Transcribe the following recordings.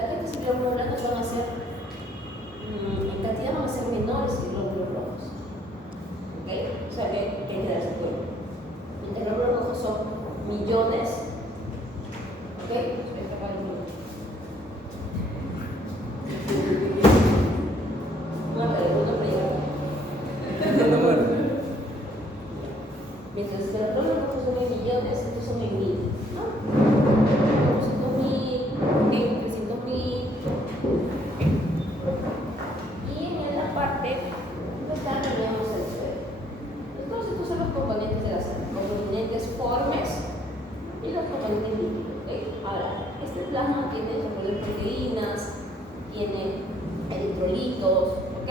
plaquetas y glóbulos blancos van a ser, en cantidad van a ser menores que glóbulos rojos. ¿Ok? O sea que hay que darse cuenta. Los glóbulos rojos son millones. ¿Ok? Mientras que los glóbulos rojos son en millones, estos son en mil, ¿no? 200.000, 300.000. Y en la parte esta tenemos el suelo. Todos estos son los componentes de la sangre, componentes formes y los componentes líquidos. ¿Okay? Ahora, este plasma tiene proteínas, tiene electrolitos, ¿ok?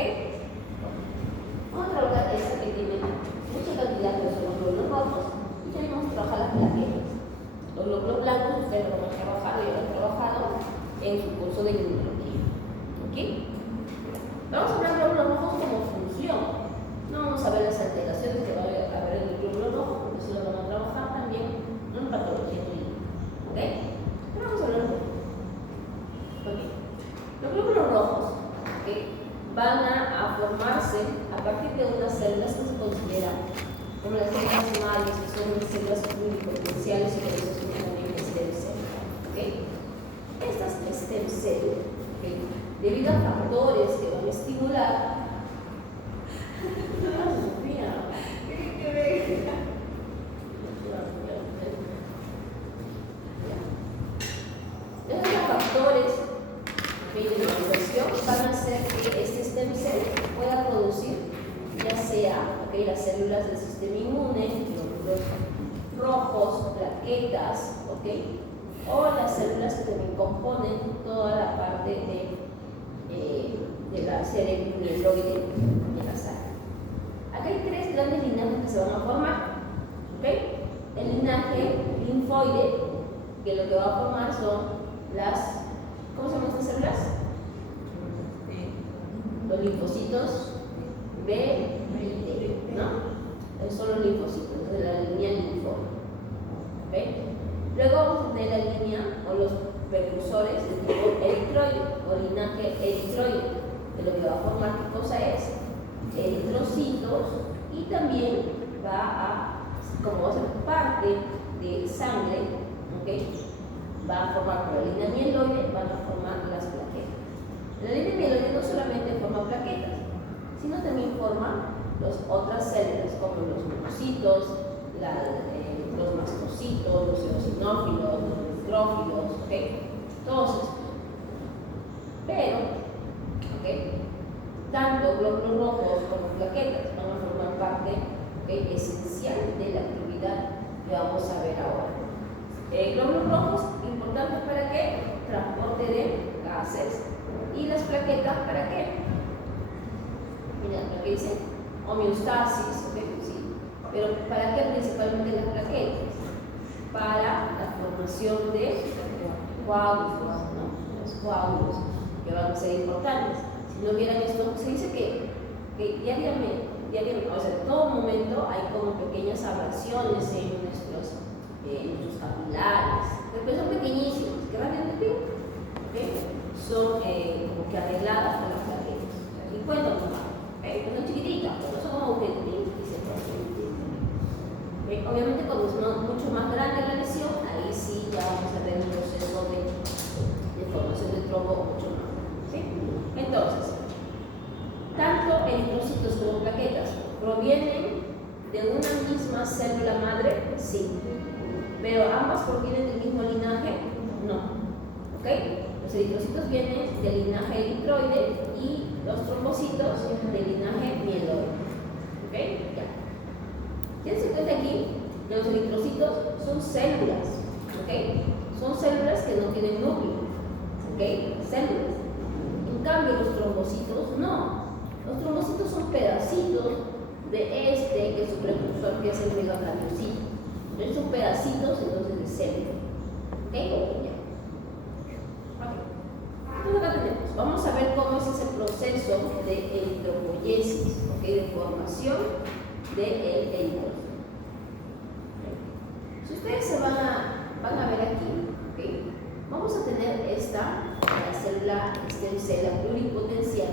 Vamos a trabajar esa que tiene mucha cantidad de los glóbulos rojos y tenemos que trabajar las plaquetas. Los glóbulos blancos ustedes lo van a trabajar y lo han trabajado en su curso de inmunología. ¿Ok? Vamos a hablar de glóbulos rojos como función. No vamos a ver las alteraciones que va a haber en el glóbulo rojo, porque eso lo van a trabajar también en patología clínica. ¿Ok? Pero vamos a hablar de okay. Los glóbulos rojos, ¿okay?, van a formarse a partir de unas células que se consideran como las células madres, que son las células pluripotenciales y por eso se llaman stem cell. ¿Okay? Estas stem cell, ¿okay?, debido a factores que van a estimular estos factores de organización van a hacer que este stem cell pueda producir ya sea las células del sistema inmune, glóbulos rojos, plaquetas, o las células que también componen toda la parte de la serie mieloide de la sangre. Acá hay tres grandes linajes que se van a formar. El linaje linfoide, que lo que va a formar son las, ¿cómo se llaman estas células? Los linfocitos B y T, ¿no? Esos son los linfocitos de la línea linfoide. Luego vamos a tener la línea o los precursores de tipo eritroide o linaje eritroide, que lo que va a formar ¿qué cosa es? Eritrocitos, y también va a, como va a ser parte de sangre, va a formar por la línea mieloide, van a formar las plaquetas. La línea mieloide no solamente forma plaquetas, sino también forma otras células como los monocitos, los mastocitos, los eosinófilos, los neutrófilos, todos estos. Pero, tanto glóbulos rojos como plaquetas van a formar parte esencial de la actividad que vamos a ver ahora. Glóbulos rojos, importantes para qué? Transporte de gases. Y las plaquetas, ¿para qué? Mira, lo que dice homeostasis, sí. Pero ¿para qué principalmente las plaquetas? Para la formación de coágulos, ¿no? Los coágulos que van a ser importantes. Si no vieran esto, se dice que diariamente, o sea, en todo momento hay como pequeñas abrasiones en nuestros capilares. Después son pequeñísimos, que rápidamente son como que arregladas con las plaquetas. Y cuentan son chiquititas, pero no son como agujeritos. Obviamente cuando es mucho más grande la lesión, ahí sí ya vamos a ver un proceso de formación de trombo mucho más. ¿Sí? Entonces, tanto eritrocitos como plaquetas provienen de una misma célula madre, sí, pero ambas provienen del mismo linaje, no. Los eritrocitos vienen del linaje eritroide y los trombocitos del linaje mieloide. Ya se cuenta aquí que los eritrocitos son células, son células que no tienen núcleo, células. En cambio, los trombocitos no. Los trombocitos son pedacitos de que es su precursor, que es el megacardiocito. Entonces son pedacitos de célula. Entonces acá tenemos, vamos a ver cómo es ese proceso de eritropoiesis, de formación del eritrocito. Si ustedes se van a ver aquí, vamos a tener esta, la célula estericela pluripotencial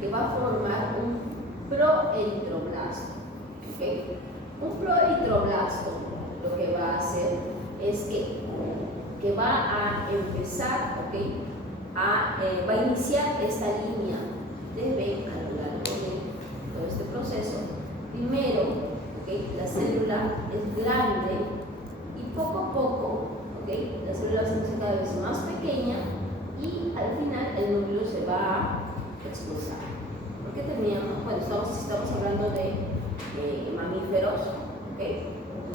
que va a formar un proeritroblasto. ¿Okay? Un proeritroblasto lo que va a hacer es que va a empezar, ¿okay? Va a iniciar esta línea de B a lo largo de todo este proceso. Primero, ¿okay? La célula es grande y poco a poco, ¿okay? La célula se hace cada vez más pequeña y al final el núcleo se va a expulsar. Porque teníamos, bueno, estamos hablando de mamíferos, ¿okay?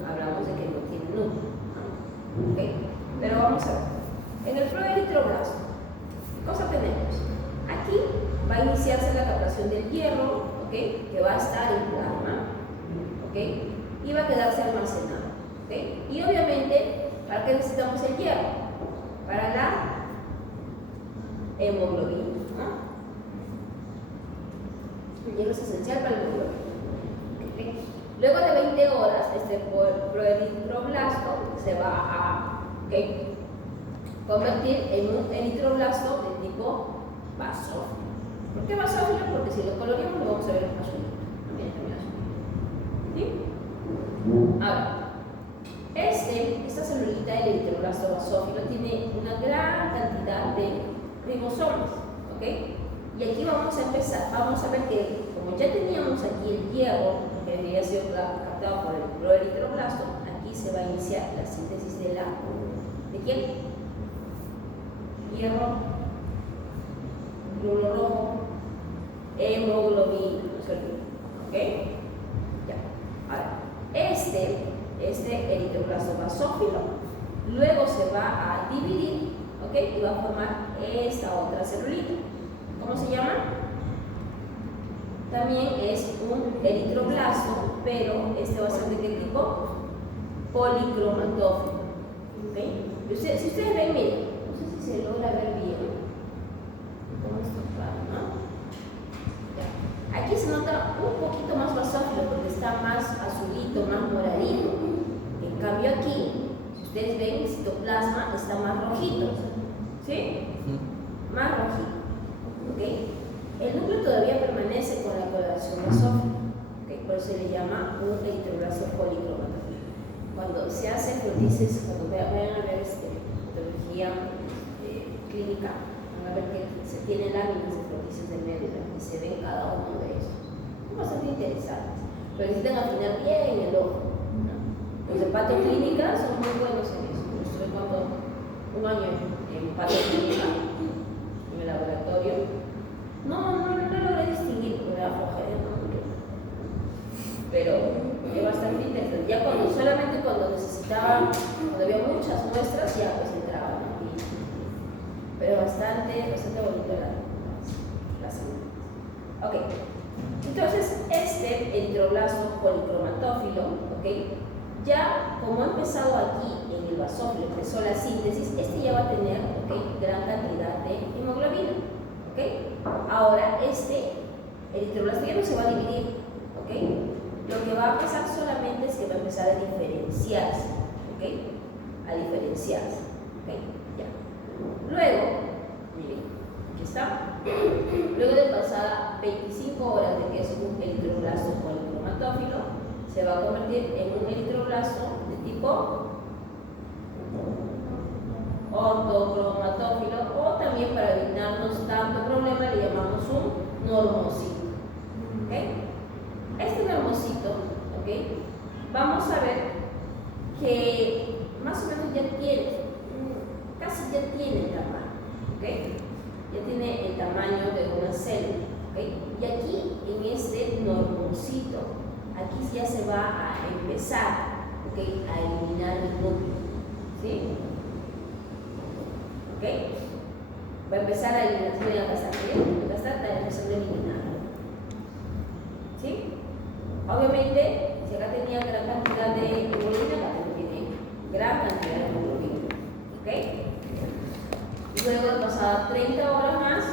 Hablamos de que no tienen núcleo, ¿no? ¿Okay? Pero vamos a ver. En el proeritroblasto, ¿qué cosa tenemos? Aquí va a iniciarse la captación del hierro, ¿okay? Que va a estar en plasma, ¿okay? Y va a quedarse almacenado, ¿okay? Y obviamente, ¿para qué necesitamos el hierro? Para la hemoglobina, ¿no? El hierro es esencial para la hemoglobina. ¿Okay? Luego de 20 horas, este proeritroblasto se va a, ¿okay? convertir en un eritroblasto de tipo basófilo. ¿Por qué basófilo? Porque si lo coloreamos lo vamos a ver en azul. ¿Sí? Ahora, esta celulita del eritroblasto basófilo tiene una gran cantidad de ribosomas, ¿ok? Y aquí vamos a empezar, vamos a ver que como ya teníamos aquí el hierro que había sido captado por el proeritroblasto, aquí se va a iniciar la síntesis de ¿de quién? Hierro, glóbulo rojo, hemoglobina, ¿no es cierto? ¿Ok? Ya. Ahora, este eritroblasto basófilo luego se va a dividir, ¿ok? Y va a formar esta otra celulita. ¿Cómo se llama? También es un eritroblasto, pero este va a ser de qué tipo? Policromatófilo. ¿Ok? Si ustedes ven, miren, no sé si se logra ver bien. ¿Cómo está claro, no? Ya. Aquí se nota un poquito más basófilo porque está más azulito, más moradito. En cambio aquí, si ustedes ven, el citoplasma está más rojito. ¿Sí? Más rojito. ¿Okay? El núcleo todavía permanece con la coloración basófila, ¿okay? Por eso se le llama un eritroblasto policromatófilo. Cuando se hace fotosis, cuando vayan a ver patología clínica, van a ver que se tienen láminas de fotosis de médula y se ven cada uno de estos. Son bastante interesantes, pero necesitan afinar bien el ojo, ¿no? Los de patoclínica son muy buenos en eso. Yo estuve un año en patoclínica, en el laboratorio. No logré distinguir por la flojera, ¿no? Pero es bastante interesante. Ya solamente cuando necesitaba, cuando había muchas muestras, ya pues entraban aquí. Pero bastante bonito la salud. Ok. Entonces, este eritroblasto policromatófilo, ok, ya como ha empezado aquí en el basófilo, empezó la síntesis, este ya va a tener, ok, gran cantidad de hemoglobina. ¿Okay? Ahora este eritroblasto ya no se va a dividir, ¿okay? Lo que va a pasar solamente es que va a empezar a diferenciarse, ¿okay? A diferenciarse, ¿okay? Ya. Luego, miren, aquí está. Luego de pasar 25 horas de que es un eritroblasto policromatófilo, se va a convertir en un eritroblasto de tipo ortocromatófilo, o también para evitarnos tanto problema le llamamos un normocito. ¿Okay? Este normocito, ¿okay? Vamos a ver que más o menos ya tiene, casi ya tiene el tamaño, ¿okay? Ya tiene el tamaño de una célula, ¿okay? Y aquí en este normocito, aquí ya se va a empezar, ¿okay? A eliminar el núcleo, ¿sí? ¿Ok? Va a empezar a eliminar, voy a pasar, está empezando a eliminar. ¿Sí? Obviamente, si acá tenía gran cantidad de hemoglobina, acá tiene gran cantidad de hemoglobina. ¿Ok? Y luego de pasar 30 horas más,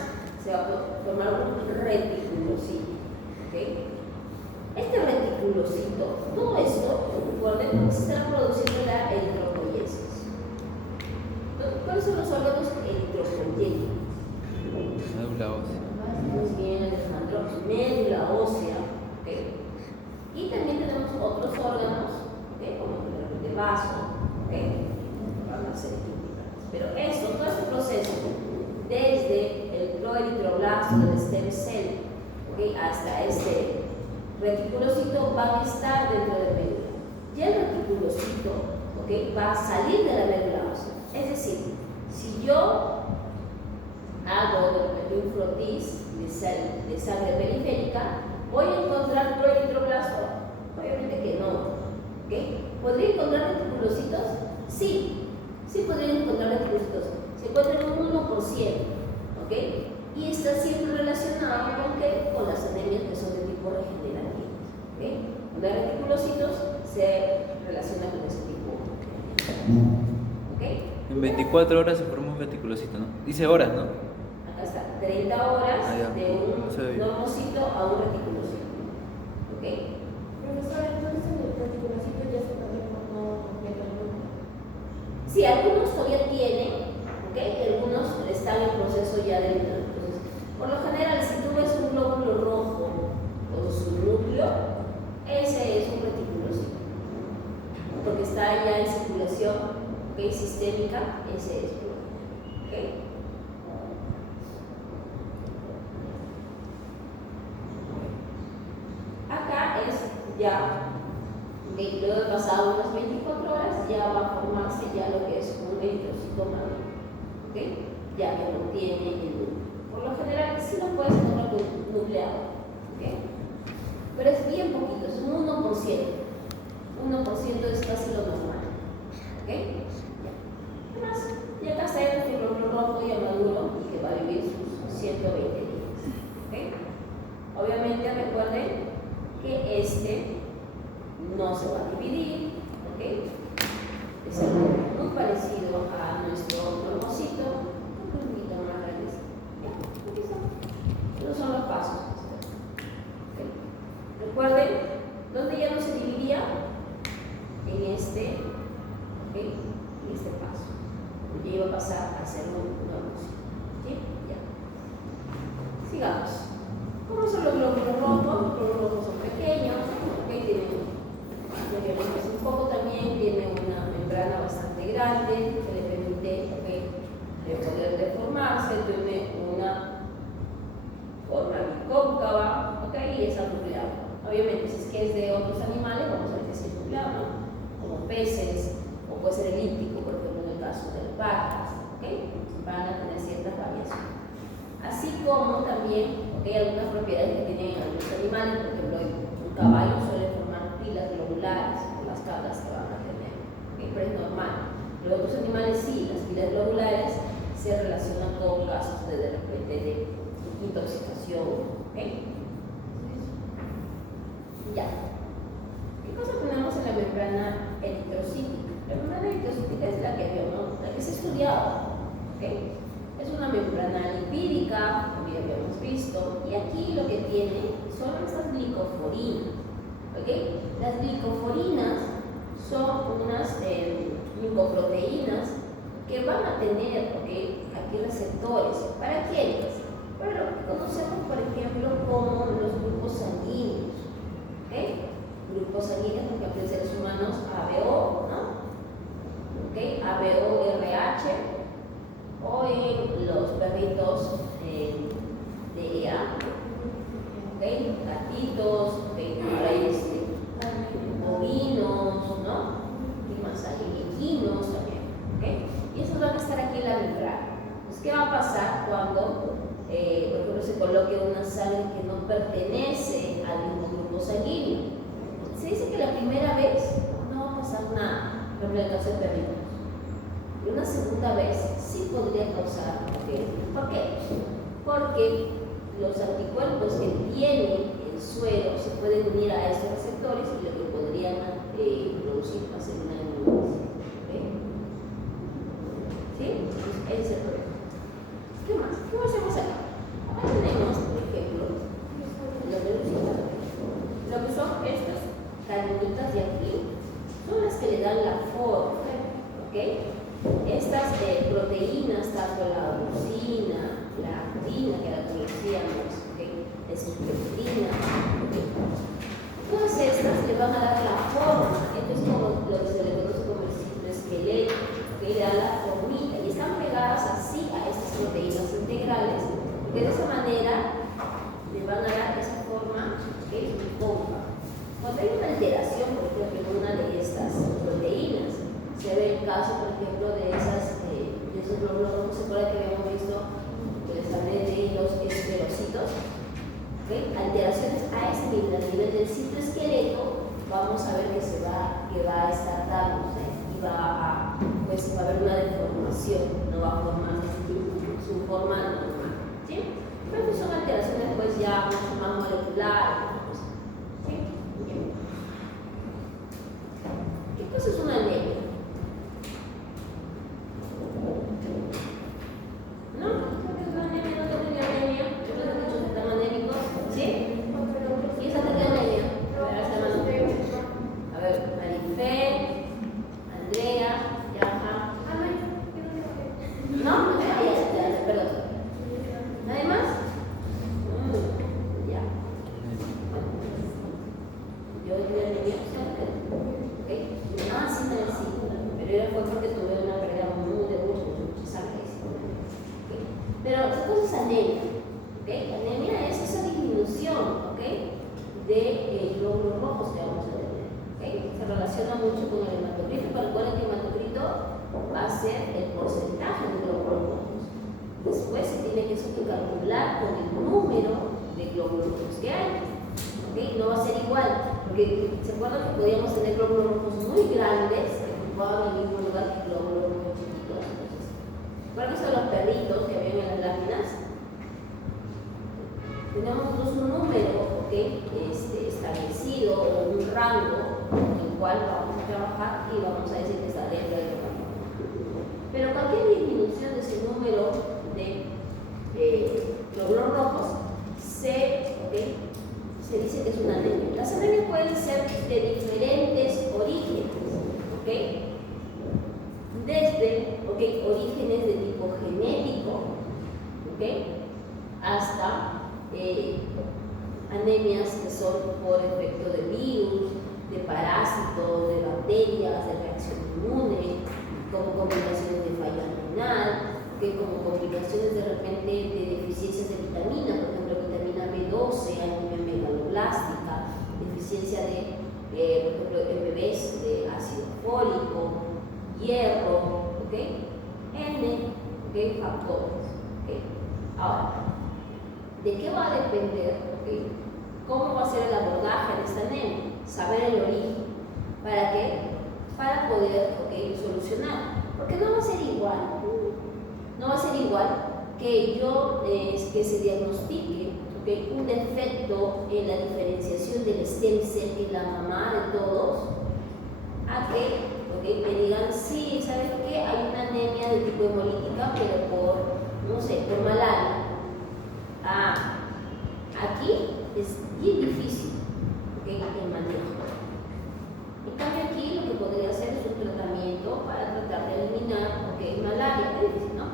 se va a formar un reticulocito. ¿Ok? Este reticulocito, todo esto, recuerden, se está produciendo la eritropoiesis. ¿Cuáles son los órganos eritropoyéticos? Médula ósea. Muy bien, Alejandro. Médula ósea. ¿Okay? Y también tenemos otros órganos, ¿okay? Como el vaso, ¿okay? Van a ser importantes. Pero esto, todo este proceso, desde el cloeritroblasto del stem cell, ¿okay? Hasta este reticulocito, van a estar dentro de la médula. Ya el reticulocito, ¿okay? Va a salir de la médula ósea. Es decir, si yo hago de repente un frotis de sangre periférica, ¿voy a encontrar cloeritroblasto? Obviamente que no. ¿Okay? ¿Podría encontrar reticulocitos? Sí, sí podría encontrar reticulocitos. Se encuentra en un 1%. ¿Okay? Y está siempre relacionado con, ¿qué? Con las anemias que son de tipo regenerativo. ¿Okay? Cuando hay reticulocitos se relaciona con ese tipo. ¿Okay? En 24 horas se forma un reticulocito, ¿no? Dice horas, ¿no? Acá está, 30 horas de un normocito a un reticulocito. ¿Ok? Profesor, entonces en el reticulocito ya se puede formar completo el grupo. Sí, algunos todavía tienen, ¿ok? Algunos están en proceso ya de entonces, por lo general, si tú ves un glóbulo rojo con su núcleo, ese es un reticulocito. Porque está ya en circulación, ¿ok? Sistémica, ese es. ¿Ok? Acá es ya, ¿okay? Luego de pasado unas 24 horas, ya va a formarse ya lo que es un eritrocito maduro, ¿okay? Ya que no tiene el núcleo. Por lo general, sí lo puedes encontrar nucleado, ¿okay? Pero es bien poquito, es un 1%. 1% es casi lo normal, ¿ok? Ya. ¿Qué más? Y acá está el glóbulo rojo ya maduro y que va a vivir sus 120 días, ¿ok? Obviamente recuerden que este no se va a dividir, ¿ok? Es algo muy parecido a nuestro normocito, un poquito más grande. Ya, aquí están. Estos son los pasos. ¿Okay? Recuerden, ¿dónde ya no se dividía? En este, ¿okay? En este paso. Ya iba a pasar a ser un normocito. ¿Sí? Ya. Sigamos. ¿Cómo son los glóbulos rojos? Los glóbulos rojos son pequeños, ¿okay? Tienen un poco también, tienen una membrana bastante grande que le permite, ¿okay? De poder deformarse, tiene una forma bicóncava, ¿okay? Y es nucleado. Obviamente, si es que es de otros animales, vamos a ver que es nucleado, ¿no? Como peces, o puede ser elíptico, por ejemplo, en el caso de las vacas, ¿okay? Van a tener ciertas variaciones. Así como también, ¿okay? Algunas propiedades que tienen algunos animales, por ejemplo, un caballo suele formar pilas globulares por las cabras que van a tener, ¿okay? Pero es normal. Los otros animales sí, las pilas globulares se relacionan con casos de repente de intoxicación, ¿okay? Ya. ¿Qué cosa tenemos en la membrana eritrocítica? La membrana eritrocítica es la que habíamos, la que se ha estudiado, ¿okay? Es una membrana lipídica, como ya habíamos visto, y aquí lo que tiene son estas glicoforinas, ¿okay? Las glicoforinas son unas glicoproteínas que van a tener, ¿okay? Aquí receptores. ¿Para quiénes? Para lo que conocemos, por ejemplo, como los grupos sanguíneos, ¿okay? Grupos sanguíneos, por ejemplo, en seres humanos, ABO, ¿no? ¿Okay? ABO-RH, o en los perritos de EA, ¿okay? Gatitos, ¿okay? Ahora hay bovinos, ¿no? ¿Qué más hay? Equinos también, ¿okay? Y esos van a estar aquí en la membrana. Entonces, ¿qué va a pasar cuando, por ejemplo, se coloque una sangre que no pertenece al mismo grupo sanguíneo? Se dice que la primera vez no va a pasar nada, por ejemplo, en el caso de perritos. Y una segunda vez sí podría causar, ¿okay? ¿Por qué? Porque los anticuerpos que tiene el suero se pueden unir a estos receptores y lo que podrían producir va a ser una inmunización. ¿Okay? ¿Sí? Entonces, ese es el problema. ¿Qué más? ¿Qué más hacemos acá? Acá tenemos, por ejemplo, los leucocitos. Lo que son estas cadenitas de aquí son las que le dan la forma, ¿ok? Estas proteínas, tanto la leucina, la actina, que la perdón. ¿Nadie más? Ya. Yo tenía anemia, ¿ok? Ah, sí, no, sí. Pero era fue porque tuve una pérdida muy de mucha sangre. ¿Okay? Pero esta cosa es anemia. ¿Ok? Anemia es esa disminución, ¿ok? De glóbulos rojos que vamos a tener. ¿Ok? Se relaciona mucho con el hematocrito, pero recuerden que el hematocrito va a ser el porcentaje de glóbulos rojos. Después se tiene que calcular con el número de glóbulos rojos que hay. ¿Okay? No va a ser igual, porque se acuerdan que podíamos tener glóbulos rojos muy grandes que ocupaban el mismo lugar que glóbulos rojos chiquitos. Entonces, ¿recuerdan eso de los perritos que habían en las láminas? Tenemos nosotros un número, ¿okay? Establecido, o un rango en el cual vamos a trabajar y vamos a decir que está dentro del rango. Pero cualquier disminución de ese número de glóbulos rojos se dice que es una anemia. Las anemias pueden ser de diferentes orígenes, ¿ok? Desde orígenes de tipo genético, ¿ok? Hasta anemias que son por efecto de virus, de parásitos, de bacterias, de reacción inmune, como complicaciones de falla renal, como complicaciones de repente de deficiencias de vitamina, por ejemplo, vitamina B12, anemia megaloblástica, deficiencia de, por ejemplo, en bebés de ácido fólico, hierro, ¿ok? Factores, ¿ok? Ahora, ¿de qué va a depender? ¿Okay? ¿Cómo va a ser el abordaje de esta anemia? Saber el origen. ¿Para qué? Para poder solucionar. Porque no va a ser igual. No va a ser igual que que se diagnostique un defecto en la diferenciación del stem cell, que es la mamá de todos, a que me digan, sí, ¿sabes qué? Hay una anemia de tipo hemolítica, pero por malaria. Aquí es bien difícil el manejo. En cambio aquí lo que podría hacer es un tratamiento para tratar de eliminar malaria, es difícil, ¿no?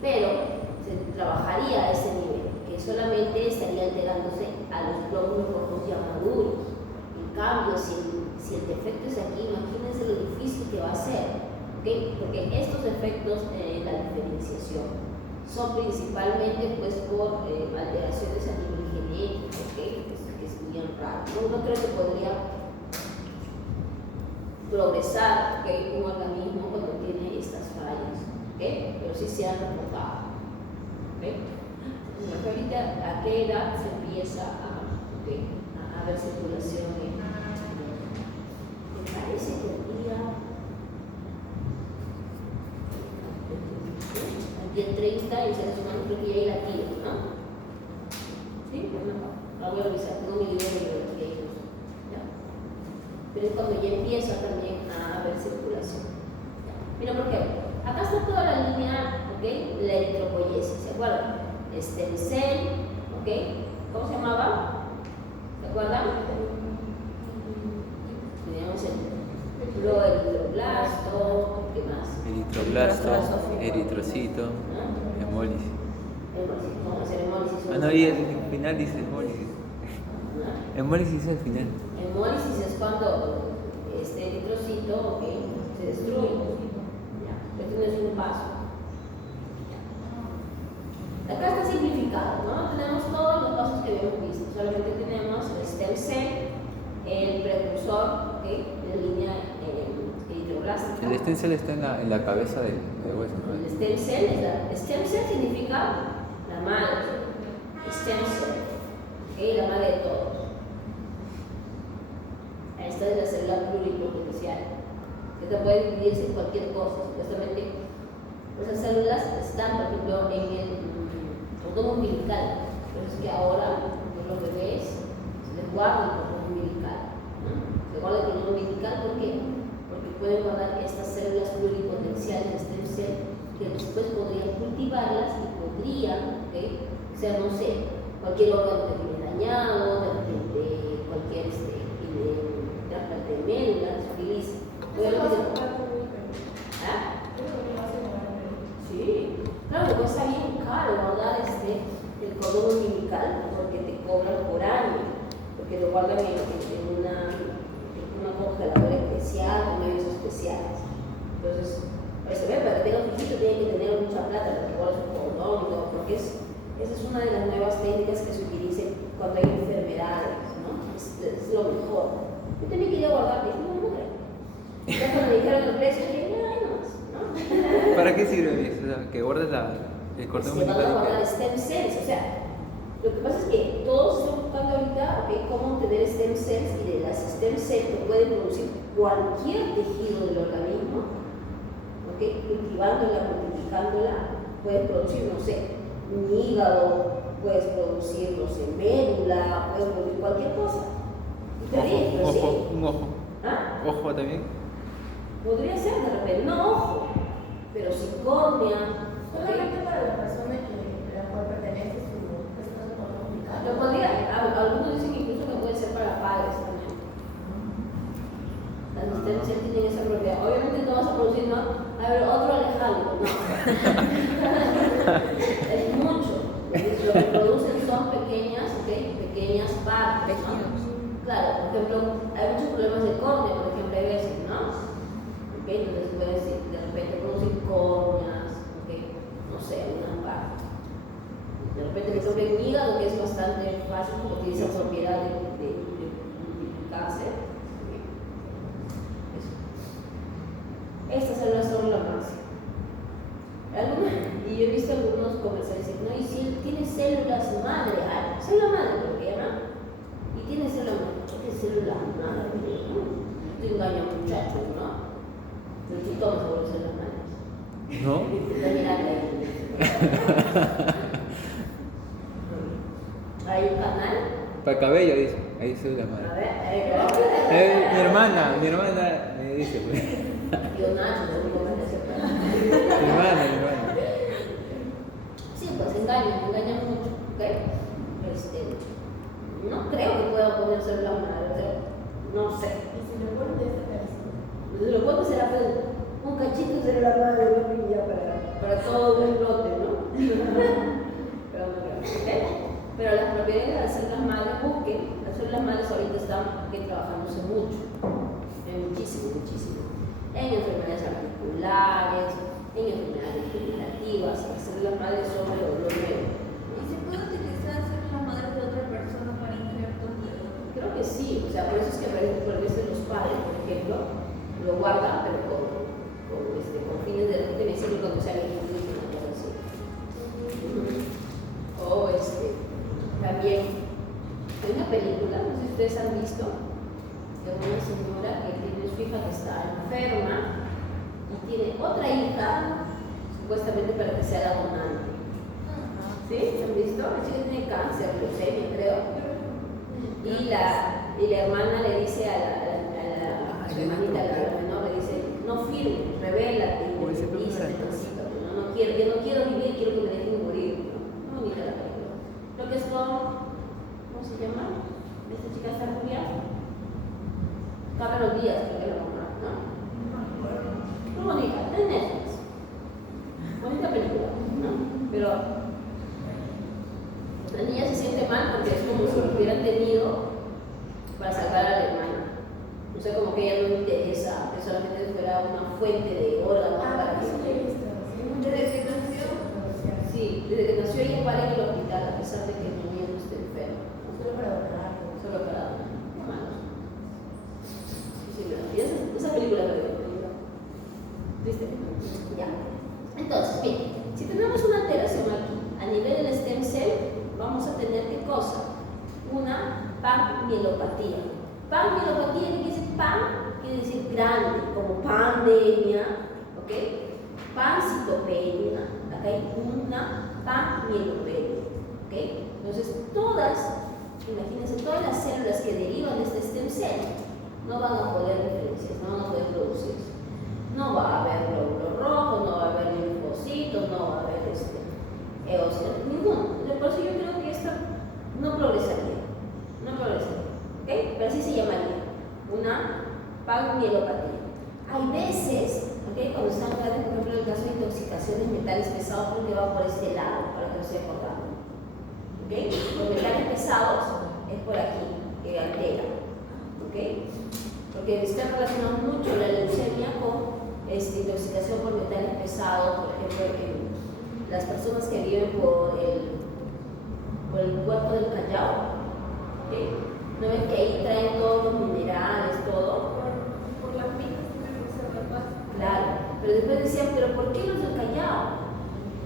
Pero se trabajaría a ese nivel, que solamente estaría alterándose a los glóbulos rojos ya maduros. En cambio, si el defecto es aquí, imagínense lo difícil que va a ser, porque estos defectos en la diferenciación son principalmente por alteraciones a nivel genético, que es bien raro. No creo que podría progresar un organismo cuando tiene estas fallas, pero sí se han reportado. Ahorita, ¿a qué edad se empieza a haber circulación? Me parece que el día 30 y seres humanos creo que ya hay latidos, ¿no? ¿Sí? La voy a revisar, tengo mi libro de biología, ¿ya? Pero es cuando ya empieza también a haber circulación. Mira, por ejemplo, acá está toda la línea, la eritropoyesis, ¿se acuerdan? Stem cell, ¿cómo se llamaba? ¿Se acuerdan? Teníamos el proeritroblasto, ¿qué más? Eritroblasto, eritrocito, hemólisis. Vamos a hacer hemólisis. No, y al final dice hemólisis. Hemólisis es al final. Hemólisis es cuando este eritrocito se destruye. Esto no es un paso. Acá está simplificado, ¿no? Tenemos todos los pasos que habíamos visto. Solamente tenemos el stem cell, el precursor, de línea eritroblástica. El stem cell está en la cabeza del hueso, ¿no? El stem cell significa la madre. Stem cell, la madre de todos. Esta es la célula pluripotencial. Esta puede dividirse en cualquier cosa. Supuestamente, esas células están, por ejemplo, en el cordón umbilical. Pero es que ahora, los bebés, se les guarda el cordón umbilical. ¿No? Se guarda el cordón umbilical, ¿por qué? Porque pueden guardar estas células pluripotenciales, stem cell, que después podrían cultivarlas y podrían ser, no sé, cualquier órgano que tiene dañado, de repente cualquier trasplante de médula, se utiliza. ¿Ah? Sí. tiene el cordón umbilical porque te cobran por año, porque lo guardan en una congeladora especial, con medios especiales. Entonces, pues, para que tenga un hijito tiene que tener mucha plata para que guarde su cordón y todo, porque esa es una de las nuevas técnicas que se utilizan cuando hay enfermedades, ¿no? Es lo mejor. Yo también quería guardar, pero no creo. Ya cuando me dijeron el precio, dije, ay, no más, ¿no? ¿Para qué sirve eso? O sea, que guardes el cordón Se van a umbilical. guardar stem cells, o sea, lo que pasa es que todos están buscando ahorita cómo obtener stem cells, y de las stem cells que pueden producir cualquier tejido del organismo, cultivándola, multiplicándola, puedes producir, no sé, un hígado, puedes producir, no sé, médula, puedes producir cualquier cosa. Y está bien, pero sí. Un ojo. ¿Ah? Ojo también. Podría ser de repente, no ojo, pero sí córnea. Solamente para la persona que la cual pertenece su estado complicado. Lo podría, algunos dicen incluso que puede ser para padres también. Las stem cells tienen esa propiedad. Obviamente no vas a producir, ¿no? A ver, otro Alejandro, no. Es mucho. Lo que producen son pequeñas, pequeñas partes, ¿no? Claro, por ejemplo, hay muchos problemas de córnea, por ejemplo, hay veces, ¿no? Entonces puedes de repente producir córneas, no sé, alguna parte. De repente, por ejemplo, el hígado, que es bastante fácil porque tiene esa propiedad de multiplicarse. Estas células son la más. Y yo he visto algunos comerciales dicen, no, y si él tiene células madre, célula madre, lo que llaman, y tiene célula madre, ¿qué es célula madre? Te engaña muchachos, ¿no? Pero tú tomas sobre células madres. ¿No? Está mirando ahí. Hay un canal. Para el cabello, dice. Ahí se la A madre. ver, Mi hermana me dice, pues. Tío Nacho, no me comen ese plan. Mi hermana. Sí, pues engañan mucho, ¿ok? No creo que pueda ponerse la madre, no sé. Y si lo ponen de esta persona. Entonces lo puedo hacer un cachito de la madre de una niña para todo un lote, ¿no? Pero no creo, ¿ok? Pero las propiedades de las células madres, busquen. Las células madres ahorita están trabajándose mucho, muchísimo. En enfermedades articulares, en enfermedades degenerativas, las células madres son lo nuevo. ¿Y se puede utilizar células madres de otra persona para injertos de Creo que sí, o sea, por eso es que a veces los padres, por ejemplo, lo guardan, pero con fines de medicina cuando sea el una cosa así. O también hay una película, no sé si ustedes han visto, de una señora que tiene su hija que está enferma y tiene otra hija, supuestamente para que sea la donante. ¿Sí? ¿Han visto? La chica tiene cáncer, leucemia, creo. Y la hermana le dice a su hermanita, a la menor, le dice, no firmes, revélate, independízate, yo no quiero vivir, quiero que me dejen morir. ¿No? Bonita la película. Lo que es ¿cómo se llama? Esta chica está rubia. Cameron Díaz, creo que la mamá, ¿no? Muy bonita, es Netflix. Bonita película, ¿no? Pero la niña se siente mal porque es como si lo hubieran tenido para salvar a la hermana. O sea, como que ella no le interesa, que solamente fuera una fuente de órganos para Eso que. lo he visto. ¿Desde que nació? Sí, desde que nació ella para en el hospital, a pesar de que el niño no esté enfermo. Solo para donar. Solo para humanos. Sí, esa película me dio. ¿Viste? Ya. Entonces, bien, si tenemos una alteración aquí a nivel del stem cell, vamos a tener ¿qué cosa? Una panmielopatía. Panmielopatía, ¿qué quiere decir pan? Quiere decir grande, como pandemia, ¿ok? Pancitopenia, acá hay una panmielopenia, ¿ok? Entonces, imagínense, todas las células que derivan de este stem cell no van a poder diferenciarse, no van a poder producirse. No va a haber glóbulos rojos, no va a haber linfocitos, no va a haber eocitos, ninguno. Por eso yo creo que esto no progresaría, ¿ok? Pero así se llamaría, una panmielopatía. Hay veces, ¿ok? Cuando están hablando, por ejemplo, en el caso de intoxicaciones metales pesados, creo que va por este lado, para que lo esté acordando. ¿ok? Los metales pesados es por aquí, que altera, ¿ok? Porque está relacionado mucho la leucemia con intoxicación por metales pesados, por ejemplo, las personas que viven por el puerto del Callao, ¿ok? ¿No ven que ahí traen todos los minerales, todo? Por las minas tienen que ser La Paz. Claro, pero después decían, ¿pero por qué los del Callao?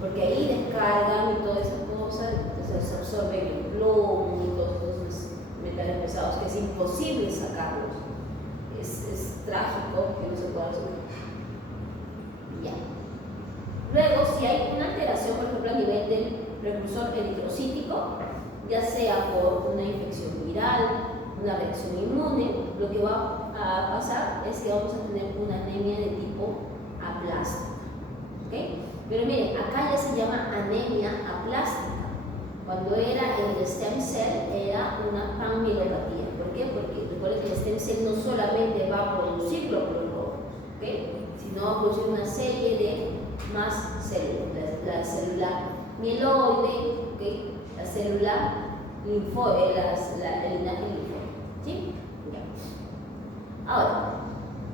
Porque ahí descargan y toda esa cosa, entonces se absorbe el plomo y todos esos metales pesados que es imposible sacarlos. Es trágico que no se pueda hacer. Ya. Luego, si hay una alteración, por ejemplo, a nivel del precursor eritrocítico, ya sea por una infección viral, una reacción inmune, lo que va a pasar es que vamos a tener una anemia de tipo aplástica. ¿Okay? Pero miren, acá ya se llama anemia aplástica. Cuando era en el stem cell era una panmielopatía. ¿Por qué? Porque recuerden que el stem cell no solamente va a producir glóbulos rojos, ¿okay? Sino va a producir una serie de más células. La célula mieloide, ¿okay? La célula el linaje linfóide. ¿Sí? Ya. Ahora,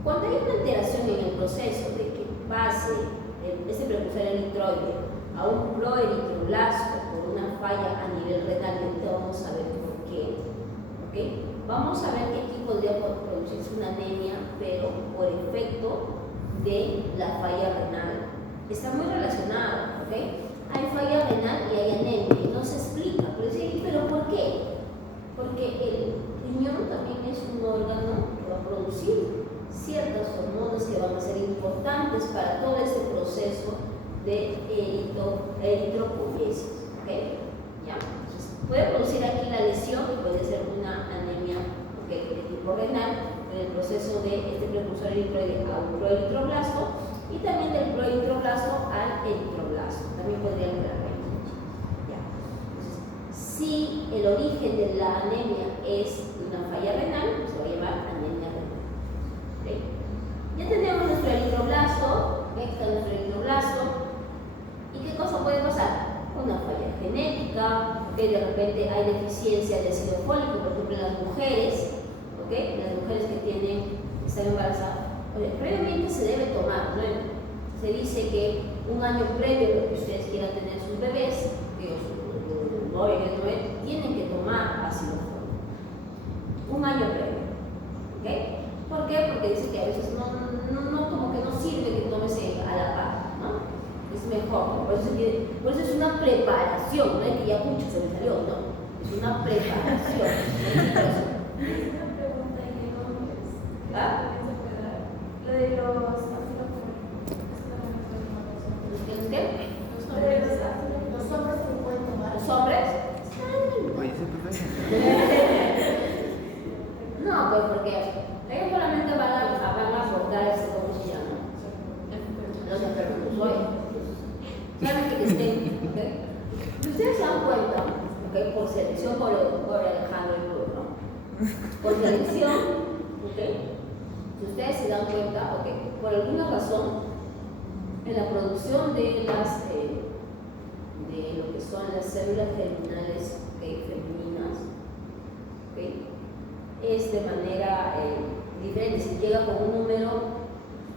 cuando hay una alteración en el proceso de que pase ese precursor eritroide a un proeritroblasto por una falla a nivel renal, y ahorita vamos a ver por qué, ¿okay? Vamos a ver que aquí podría producirse una anemia, pero por efecto de la falla renal. Está muy relacionado, ¿ok? Hay falla renal y hay anemia, y no se explica. ¿Pero por qué? Porque el riñón también es un órgano que va a producir ciertas hormonas que van a ser importantes para todo ese proceso de eritropoiesis, ¿ok? ¿Ya? Entonces, puede producir aquí la lesión, que puede ser una anemia, ¿okay?, de tipo renal, en el proceso de este precursor eritroide a un proeritroblasto, y también del proeritroblasto al eritroblasto. También podría quedar ahí. ¿Ya? Entonces, si el origen de la anemia es una falla renal, se va a llamar anemia renal. ¿Okay? Ya tenemos nuestro eritroblasto, ¿okay? Está nuestro eritroblasto. ¿Y qué cosa puede pasar? Una falla genética, ¿okay? De repente hay deficiencia de ácido fólico, por ejemplo, en las mujeres, ¿okay? Las mujeres que están embarazadas. Previamente se debe tomar, ¿no? Se dice que un año previo a que ustedes quieran tener sus bebés, que su novia tienen que tomar ácido fólico. Un año previo, ¿ok? ¿Por qué? Porque dice que a veces como que no sirve que tomes a la par, ¿no? Es mejor, por eso es una preparación, no es que ya mucho se me salió, no, es una preparación. Una pregunta en qué nombres. ¿Ah? Lo de los ácidos los hombres que pueden tomar. ¿Los hombres? Oye, ese profesor. No, pues porque ellos solamente van a abordar ¿cómo se llama? Los enfermos, oye. Solamente que estén, ¿ok? Si ustedes se dan cuenta, ¿ok? Por selección, por Alejandro y por, ¿no? Por selección, ¿ok? Si ustedes se dan cuenta, ¿ok? Por alguna razón, en la producción de lo que son las células germinales, ¿okay?, femeninas, ¿okay?, es de manera diferente, se llega con un número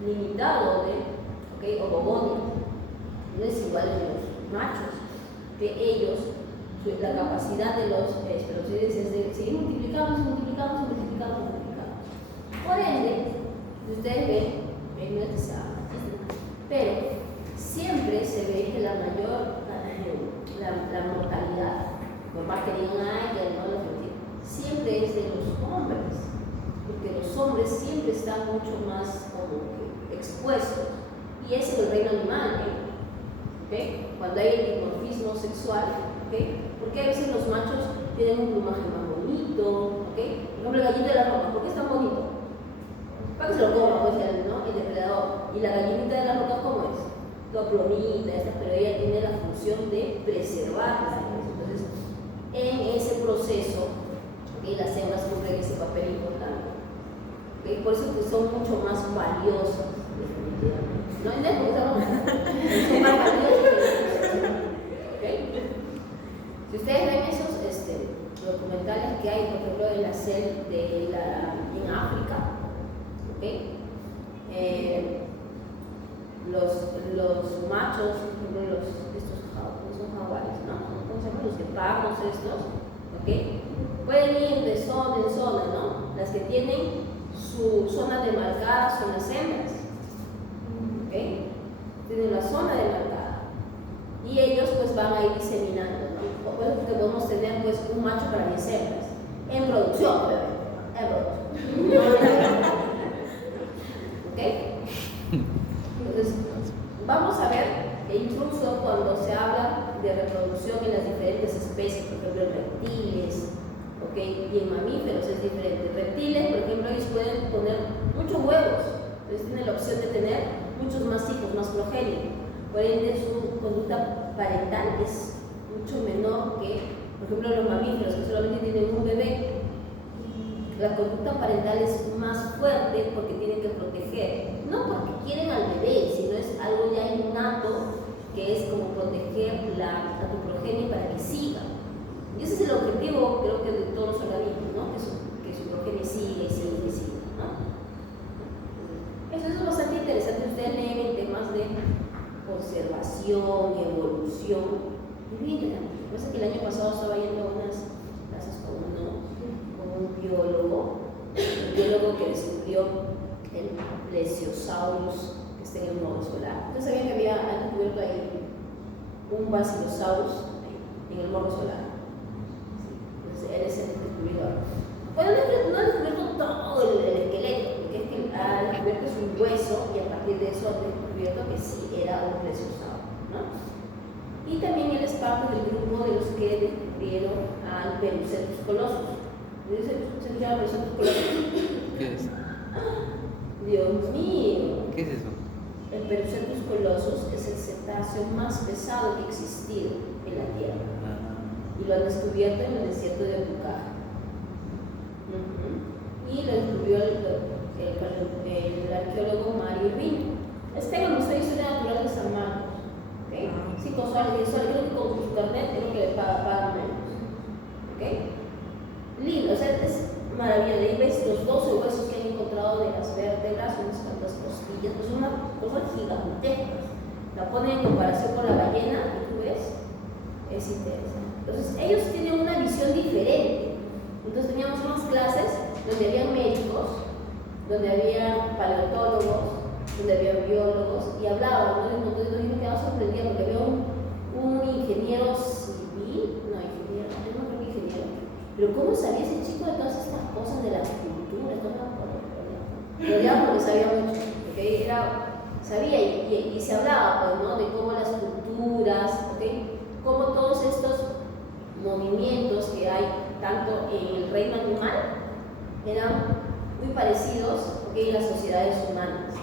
limitado de ovogonia, no es igual en los machos, que ellos, la capacidad de los espermatozoides es de seguir multiplicando. Por ende, si ustedes ven, pero siempre se ve que la mayor, la mortalidad por parte de una siempre es de los hombres, porque los hombres siempre están mucho más como que expuestos, y es el reino animal, ¿okay? Cuando hay el dimorfismo sexual, ¿okay? Porque a veces los machos tienen un plumaje más bonito, ¿okay? Por ejemplo, el gallito de la roca, ¿por qué es tan bonito? Para que se lo coma, pues, ¿no?, el depredador. Y la gallinita de la roca, ¿cómo es? Toda plomita, pero ella tiene la función de preservarla. Entonces, en ese proceso, ¿okay?, las hembras cumplen ese papel importante. ¿Okay? Por eso que son mucho más valiosas, definitivamente. No entiendes por qué son más valiosas. ¿Okay? Si ustedes ven esos pájaros estos, ¿ok? Pueden ir de zona en zona, ¿no? Las que tienen su zona demarcada son las hembras, ¿ok? Tienen la zona demarcada. Y ellos pues van a ir diseminando, ¿no? Por eso que podemos tener pues un macho para 10 hembras. En producción, obviamente. En producción. ¿Ok? Entonces, vamos a ver que incluso cuando se habla de reproducción en las diferentes especies, por ejemplo en reptiles, ¿ok? Y en mamíferos es diferente. Reptiles, por ejemplo, ellos pueden poner muchos huevos, entonces tienen la opción de tener muchos más hijos, más progenie. Por ende, su conducta parental es mucho menor que, por ejemplo, los mamíferos que solamente tienen un bebé. La conducta parental es más fuerte porque tienen que proteger, no porque quieren al bebé, sino es algo ya innato que es como proteger a tu progenie para que siga. Y ese es el objetivo, creo que de todos los organismos, ¿no? Que su progenie siga y siga y siga, ¿no? Eso es bastante interesante. Ustedes leen en temas de conservación y evolución. Y bien, pasa que el año pasado estaba yendo a unas clases con un biólogo que descubrió el Plesiosaurus que está en el morro solar. Ustedes sabían que había descubierto ahí un Basilosaurus en el morro solar. Entonces él es el descubridor. Bueno, no ha descubierto todo el esqueleto, porque es que ha descubierto su hueso y a partir de eso ha descubierto que sí era un Plesiosaurus, ¿no? Y también él es parte del grupo de los que descubrieron al Perucetus colossus. ¿Se llama Perucetus colossus? ¿Qué es? Dios mío. ¿Qué es eso? El Perucetus colossus es el cetáceo más pesado que ha existido en la Tierra. Y lo han descubierto en el desierto de Bucaja. Y lo descubrió el arqueólogo Mario Urbino. Está en el Museo de Historia Natural de San Marcos. ¿Okay? 5 soles, 10 soles, creo que con su carnet creo que le pagan menos. ¿Ok? Lindo, o sea, es maravilloso. Ahí ves los 12 huesos que han encontrado de las vértebras, unas cuantas costillas, pues una cosa gigantesca. La ponen en comparación con la ballena, y tú ves, es interesante. Entonces, ellos tienen una visión diferente. Entonces, teníamos unas clases donde había médicos, donde había paleontólogos, donde había biólogos, y hablaban, ¿no? Entonces, yo me quedaba sorprendida porque había un ingeniero civil, no creo que ingeniero, pero ¿cómo sabía ese chico de todas estas cosas de la cultura? Lo odiaba porque sabía mucho, ¿okay? Sabía y se hablaba, pues, ¿no? De cómo las culturas, ¿okay? Cómo todos estos movimientos que hay tanto en el reino animal eran muy parecidos, ¿okay? En las sociedades humanas.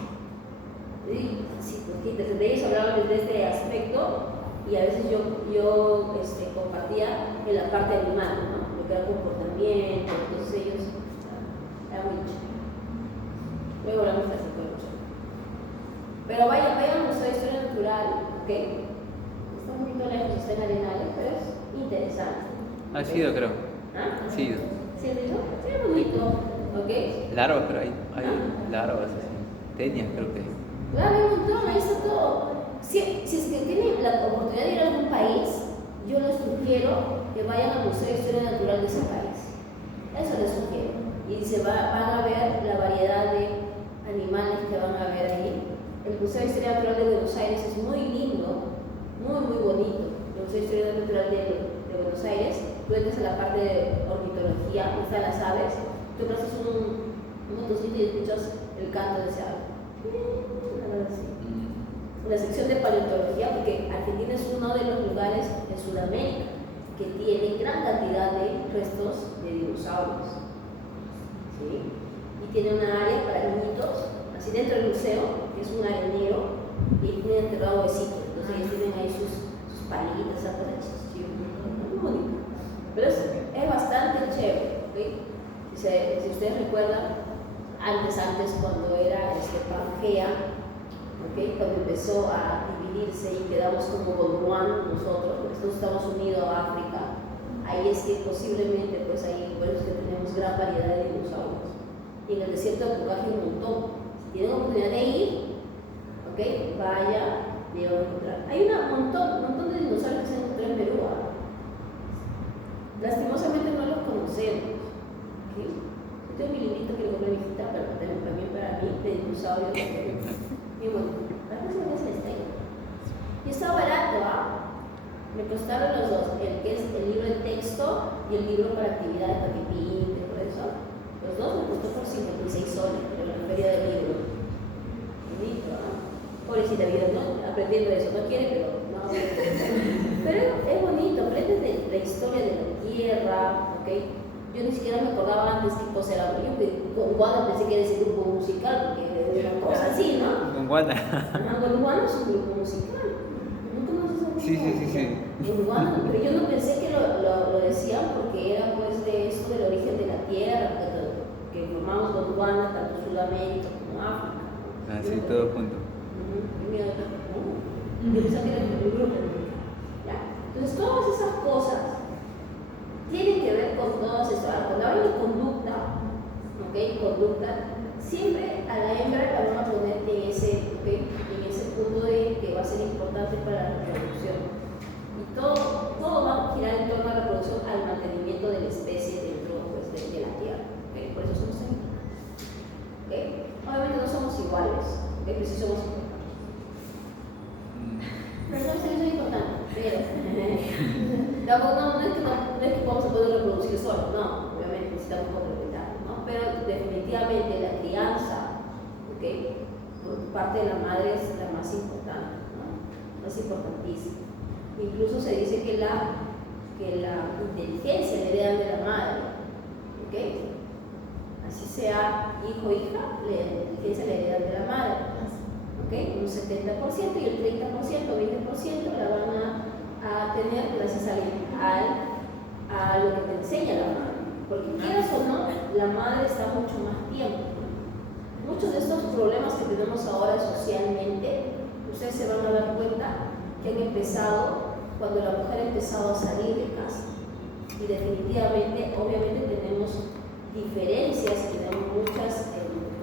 Sí, porque de ellos hablaban desde este aspecto y a veces yo compartía en la parte animal, ¿no? Lo que era comportamiento, entonces ellos eran muy chéveres. Luego hablamos de la psicología. Pero vayan al Museo de Historia Natural, ¿ok? Está un poquito lejos, está en Arenales, pero es interesante. Ha sido, creo. ¿Ah? Ha sido. ¿Sí has ido? Sí, es bonito, ¿ok? Larvas, pero hay larvas así. Tenias, creo que. Claro, hay un montón, ahí está todo. Si es que tienen la oportunidad de ir a algún país, yo les sugiero que vayan al Museo de Historia Natural de ese país. Eso les sugiero. Y van a ver la variedad de animales que van a ver ahí. El Museo de Historia Natural de Buenos Aires es muy lindo, muy bonito. El Museo de Historia Natural de Buenos Aires, tú entras a la parte de ornitología, donde están las aves, tú pasas un motocicleta y escuchas el canto de ese ave. La sección de paleontología, porque Argentina es uno de los lugares en Sudamérica que tiene gran cantidad de restos de dinosaurios, ¿sí? Y tiene una área para niñitos, así dentro del museo, que es un arenero, y tienen enterrado besitos, entonces ellos tienen ahí sus palitas, esas cosas muy bonito. Pero es bastante chévere, ¿okay? Si ustedes recuerdan, antes cuando era Pangea, ¿okay? Cuando empezó a dividirse y quedamos como Gondwana nosotros, porque nosotros estamos unidos a África, ahí es que posiblemente, pues ahí, por eso es que tenemos gran variedad de dinosaurios. Y en el desierto de Pucallpa hay un montón. Si tienen oportunidad de ir, ¿okay? Vaya, y van a encontrar. Hay un montón de dinosaurios que se han encontrado en Perú. Me costaron los dos, el que es el libro de texto y el libro para actividades, para que pinte, por eso. Los dos me costó por 56 soles en la feria del libro. Bonito, ¿no? Pobrecita vida, ¿no? Aprendiendo eso, no quiere, pero no. Pero es bonito, aprendes de la historia de la tierra, ¿ok? Yo ni siquiera me acordaba antes qué cosa era. Yo Gondwana pensé que era ese grupo musical, porque era una cosa así, ¿no? Gondwana. Gondwana es un grupo musical. ¿No conoces a Gondwana? Sí. Gondwana, pero yo no pensé que lo decían porque era pues de esto del origen de la tierra, que formamos Gondwana, tanto Sudamérica como África. Ah, sí, todo junto. Yo pensaba que era un grupo. ¿Ya? Entonces, todas esas cosas tienen que ver con todas estas. Cuando hablo de conducta, ¿ok? Conducta, siempre a la hembra la van a poner en ese, ¿okay? En ese punto de que va a ser importante para la reproducción. Y todo va a girar en torno a la reproducción, al mantenimiento de la especie dentro pues, de la tierra. ¿Okay? Por eso somos hembras. ¿Okay? Obviamente no somos iguales, ¿okay? Pero sí somos importantes. Personas que son importantes, pero no es que vamos a poder reproducir solos, no, obviamente necesitamos complementar, ¿no? Pero definitivamente la crianza, ¿okay? Por parte de la madre es la más importante, ¿no? Es importantísima. Incluso se dice que la inteligencia la heredan de la madre, ¿okay? Así sea hijo o hija, la inteligencia la heredan de la madre. ¿Okay? Un 70% y el 30% o 20% la van a tener gracias a lo que te enseña la madre. Porque quieras o no, la madre está mucho más tiempo. Muchos de estos problemas que tenemos ahora socialmente, ustedes se van a dar cuenta que han empezado cuando la mujer ha empezado a salir de casa. Y definitivamente, obviamente tenemos diferencias, tenemos muchas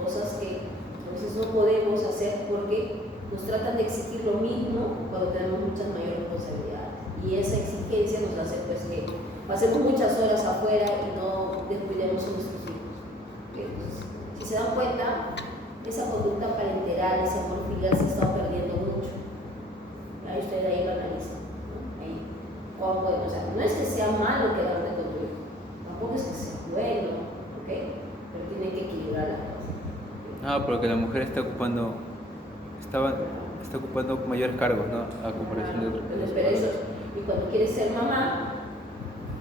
cosas que a veces no podemos hacer porque nos tratan de exigir lo mismo cuando tenemos muchas mayores responsabilidades. Y esa exigencia nos hace pues que pasemos muchas horas afuera y no descuidemos a nuestros hijos. Entonces, si se dan cuenta, esa conducta parental, ese amor filial se está perdiendo mucho. Ahí ustedes ahí lo analizan, ¿no? Ahí. O sea, no es que sea malo quedarte con tu hijo, tampoco es que sea bueno, ¿ok? Pero tiene que equilibrar la cosa. Ah, porque la mujer está ocupando mayores cargos, ¿no? A comparación de otros. Pero eso, y cuando quieres ser mamá,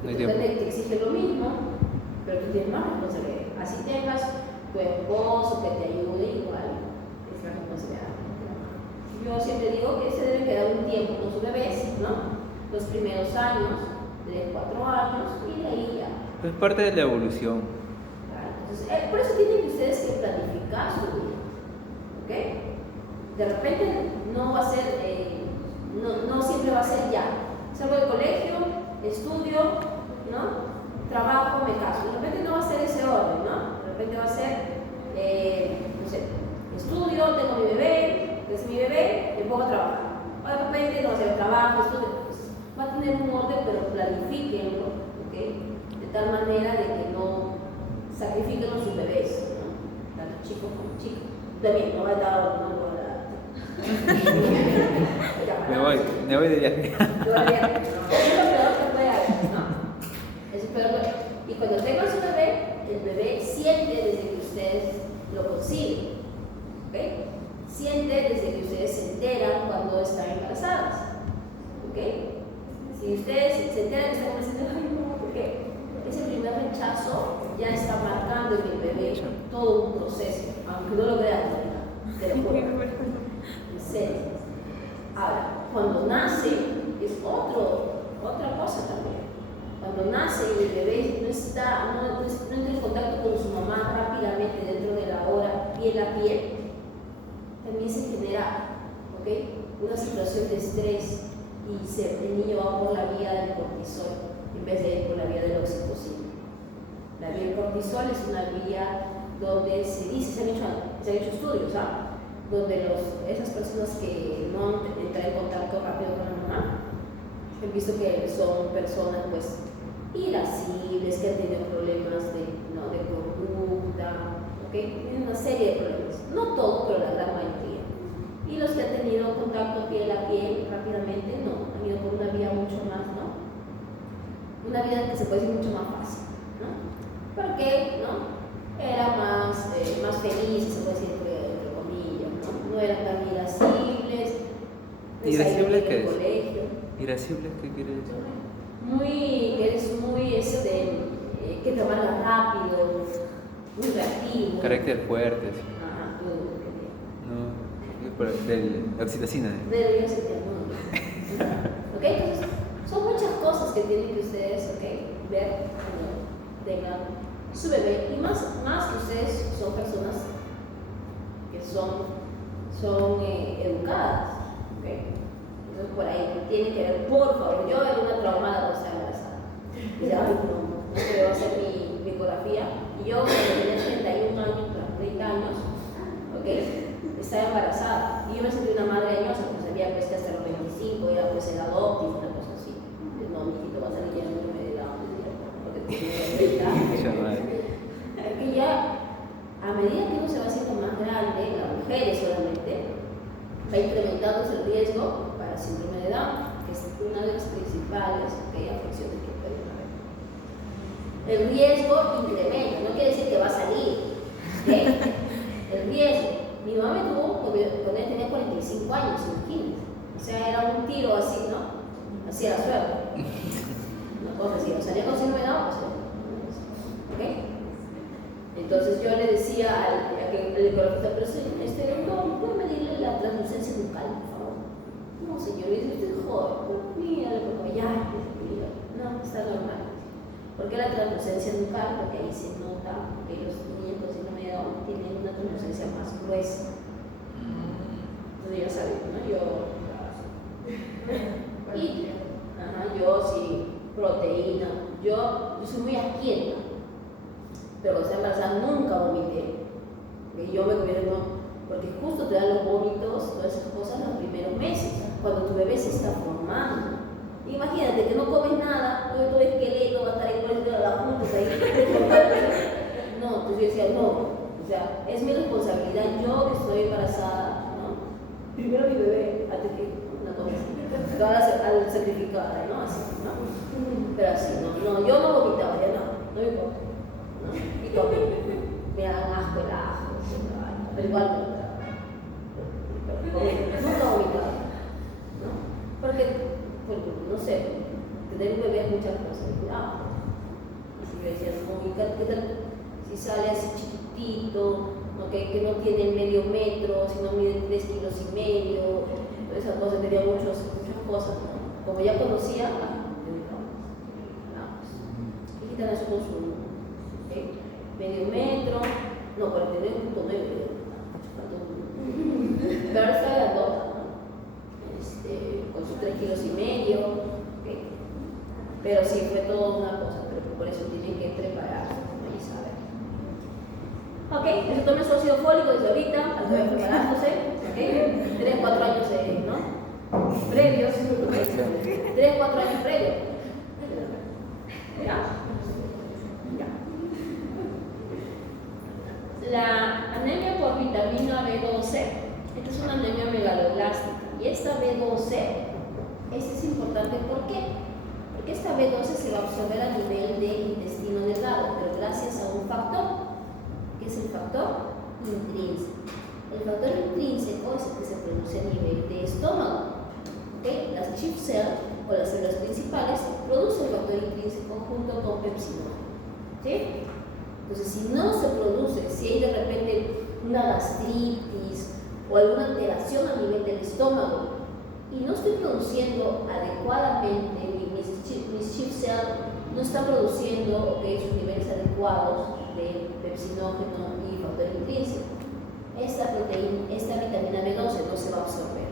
No hay te exige lo mismo, pero tú tienes más responsabilidad. Así tengas tu esposo que te ayude, igual es la responsabilidad. Yo siempre digo que se debe quedar un tiempo con sus bebés, ¿no? Los primeros años, 3, 4 años, y de ahí ya. Es parte de la evolución. Entonces, por eso tienen ustedes que planificar su vida, ¿ok? De repente no va a ser, no siempre va a ser ya. Salgo del colegio, estudio, ¿no? Trabajo, me caso. De repente no va a ser ese orden, ¿no? De repente va a ser, no sé, estudio, tengo mi bebé, es mi bebé, me pongo a trabajar. O de repente no va a ser trabajo, estudio, pues, va a tener un orden, pero planifíquenlo, ¿ok? De tal manera de que no sacrifiquen a sus bebés, ¿no? Tanto chicos como chicos. También, no va a dar, Me voy de viaje. No, es lo peor que puede haber, ¿no? Es lo peor que... Y cuando tengan su bebé, el bebé siente desde que ustedes lo consiguen, ¿ok? Siente desde que ustedes se enteran cuando están embarazadas, ¿ok? Si ustedes se enteran que están embarazadas, ay no, ¿por qué? Ese primer rechazo ya está marcando en el bebé todo un proceso, aunque no lo vean, te lo juro. En serio. Ahora, cuando nace es otra cosa también. Cuando nace y el bebé no entra en contacto con su mamá rápidamente dentro de la hora, piel a piel, también se genera, ¿ok? Una situación de estrés y el niño va por la vía del cortisol en vez de ir por la vía del oxitocina. La vía del cortisol es una vía donde se dice, se han hecho estudios, ¿ah? Donde esas personas que no entran en contacto rápido con la mamá, he visto que son personas pues irascibles, que han tenido problemas de conducta, ¿okay? Tienen una serie de problemas, no todos, pero la gran mayoría. Y los que han tenido contacto piel a piel rápidamente, no, han ido por una vía mucho se puede decir mucho más fácil, ¿no? Porque, ¿no? Era más felices, se puede decir entre comillas, ¿no? No eran tan irascibles. ¿Irascibles qué es? Colegio. ¿Irascibles qué quiere decir? Eres muy, que te amargas rápido, muy reactivo. Carácter fuerte. Sí. Ajá, tú, No, del oxitocina. debería ser el mundo. ¿Ok? Entonces, son muchas cosas que tienen que ustedes, ¿ok? Ver cuando tengan su bebé. Y más que ustedes son personas que son educadas. ¿Ok? Entonces, por ahí tienen que ver, por favor. Yo era una traumada cuando estaba embarazada. Y ya, no quiero hacer mi ecografía. Y yo, cuando tenía 31 años, 30 años, ¿ok? Estaba embarazada. Y yo me sentí una madre añosa, porque sabía pues, que hasta los 25 era pues el adoptivo, una cosa así. Entonces, no, mi hijito va a salir ya no me da porque tiene 30 años. Que ya, a medida que uno se va haciendo más grande, las mujeres solamente, va incrementándose el riesgo para síndrome de Down, que es una de las principales afecciones que pueden haber. El riesgo incrementa, no quiere decir que va a salir. ¿Ok? El riesgo. Mi mamá me tuvo cuando ella tenía 45 años, imagínense. O sea, era un tiro así, ¿no? Así a la suerte. Una cosa así, salía con síndrome de Down, ¿ok? Entonces yo le decía al ecografista, pero no puede medirle la translucencia bucal, por favor. No, señor, y usted es joven, mírale, porque ya, no, está normal. Porque la translucencia bucal, porque ahí se nota que los niños con síndrome de Down tienen una translucencia más gruesa. Entonces ya saben, ¿no? Yo sí, proteína, yo soy muy asquienta. Pero cuando estaba embarazada nunca vomité. Y yo me convierto, porque justo te dan los vómitos, todas esas cosas los primeros meses, cuando tu bebé se está formando. Imagínate que no comes nada, todo esqueleto va a estar ahí por el de la punta, ahí. No, entonces yo decía, no, o sea, es mi responsabilidad, yo que estoy embarazada, ¿no? Primero mi bebé, antes que una cosa así. Toda al sacrificada, ¿no? Así, ¿no? Pero así, no, yo no vomitaba, ya no me importa. Y como me dan asco el ajo, pero igual nunca vomitaba, ¿no? Porque, no sé, tener un bebé es mucha responsabilidad. Y si me decían, no, ¿qué tal si sale así chiquitito, ¿okay? Que no tiene medio metro, sino mide 3,5 kilos, toda esa cosa, tenía muchas cosas, ¿no? Como ya conocía, y quitan eso con su medio metro, no, 49,9, pero ahora está grandota, ¿no? Con sus 3,5 kilos, ¿okay? Pero sí, fue toda una cosa, pero por eso tienen que prepararse, ¿no? Y saber. Ok, eso tome su ácido fólico desde ahorita, al que preparándose, ¿ok? 3, 4 años, ¿no? Previos, 3, 4 años previos. ¿Ya? La anemia por vitamina B12, esta es una anemia megaloblástica, y esta B12, es importante, ¿por qué? Porque esta B12 se va a absorber a nivel del intestino delgado, pero gracias a un factor, que es el factor intrínseco. El factor intrínseco es el que se produce a nivel de estómago. ¿Okay? Las chief cells, o las células principales, producen el factor intrínseco junto con pepsinógeno. ¿Sí? Entonces, si no se produce, si hay de repente una gastritis o alguna alteración a nivel del estómago y no estoy produciendo adecuadamente, mis chief cells no están produciendo sus niveles adecuados de pepsinógeno y factor intrínseco, esta vitamina B12 no se va a absorber.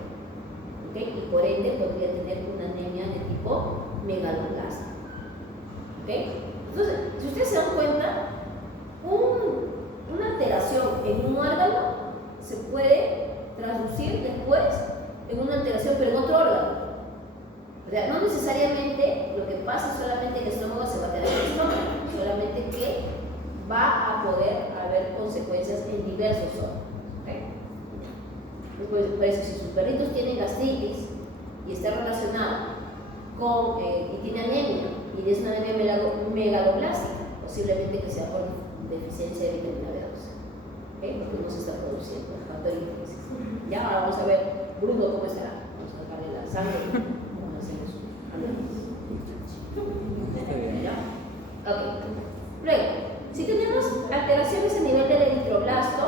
¿Okay? Y por ende podría tener una anemia de tipo megaloblástica. ¿Okay? Entonces, si ustedes se dan cuenta, una alteración en un órgano se puede traducir después en una alteración pero en otro órgano. O sea, no necesariamente lo que pasa solamente en el estómago se va a quedar en el estómago, solamente que va a poder haber consecuencias en diversos órganos. ¿Okay? Después, por eso, si sus perritos tienen gastritis y está relacionado con, y tiene anemia, y y es una anemia megaloblástica, posiblemente que sea por deficiencia de vitamina B12, ¿okay? Porque no se está produciendo el factor índice. Ya, ahora vamos a ver Bruno cómo estará. Vamos a sacarle la sangre, vamos a hacerle su análisis. ¿Ya? Ok. Luego, si tenemos alteraciones a nivel del eritroblasto,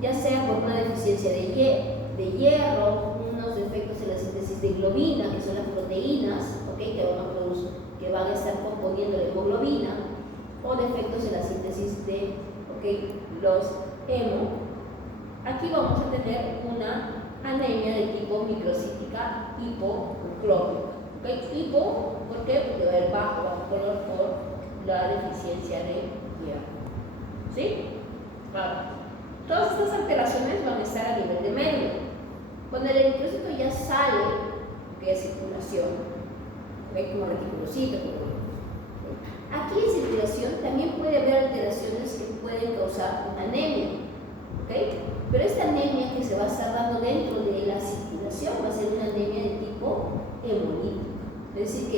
ya sea por una deficiencia de hierro, unos defectos en la síntesis de globina, que son las proteínas, ¿okay? que van a estar componiendo la hemoglobina, o defectos en la síntesis de los hemo, aquí vamos a tener una anemia de tipo microcítica hipocrómica. ¿Okay? Hipo, ¿por qué? Porque va a haber bajo color por la deficiencia de hierro. ¿Sí? Ahora, todas estas alteraciones van a estar a nivel de medio. Cuando el eritrocito ya sale de circulación, ¿okay? Como reticulocito, aquí en circulación también puede haber alteraciones que pueden causar una anemia, ¿okay? Pero esta anemia que se va a estar dando dentro de la circulación va a ser una anemia de tipo hemolítico, es decir,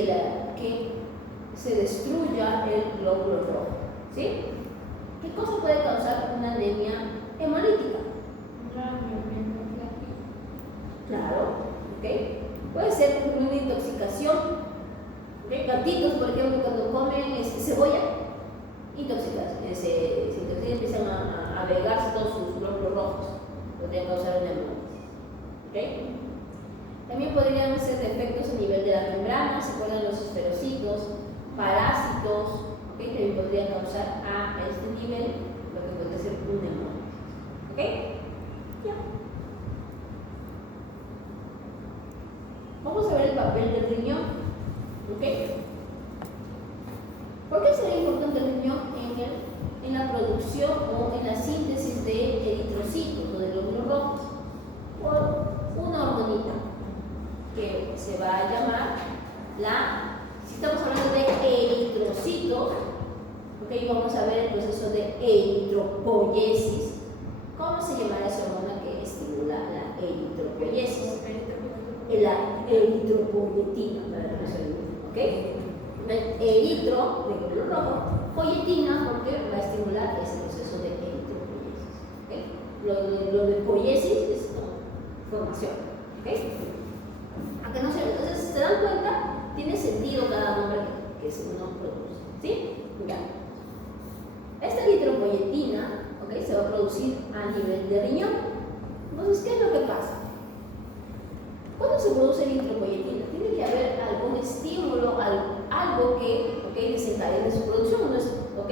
que se destruya el glóbulo rojo, ¿sí? ¿Qué cosa puede causar una anemia hemolítica? Claro, ¿okay? Puede ser una intoxicación, ¿okay? Gatitos, por ejemplo, cuando comen cebolla, intoxican, se intoxican y empiezan a vegarse todos sus glóbulos rojos, podrían causar una hemolitis, ¿okay? También podrían ser defectos a nivel de la membrana, se acuerdan los esferocitos, parásitos, ¿okay? También podrían causar a este nivel lo que puede ser una hemolitis, ¿ok? Ya. Vamos a ver el papel del riñón, ¿ok? ¿Por qué será importante el riñón en la producción o en la síntesis de eritrocitos o de glóbulos rojos? Por una hormonita que se va a llamar si estamos hablando de eritrocitos, ¿ok? Vamos a ver el proceso de eritropoiesis. ¿Cómo se llamará esa hormona que estimula la eritropoiesis? La eritropoyetina, ¿ok? Eritro, de color rojo, poyetina, porque va a estimular ese proceso de eritropoiesis, ¿ok? Lo de poiesis es formación, ¿ok? Aunque no sé, entonces, ¿se dan cuenta? Tiene sentido cada nombre que uno produce, ¿sí? Ya. Esta eritropoyetina, ¿ok? Se va a producir a nivel de riñón. Entonces, ¿qué es lo que pasa? ¿Cuándo se produce eritropoyetina? Tiene que haber algún estímulo, algo que desencadene su producción, ¿no es? ¿Ok?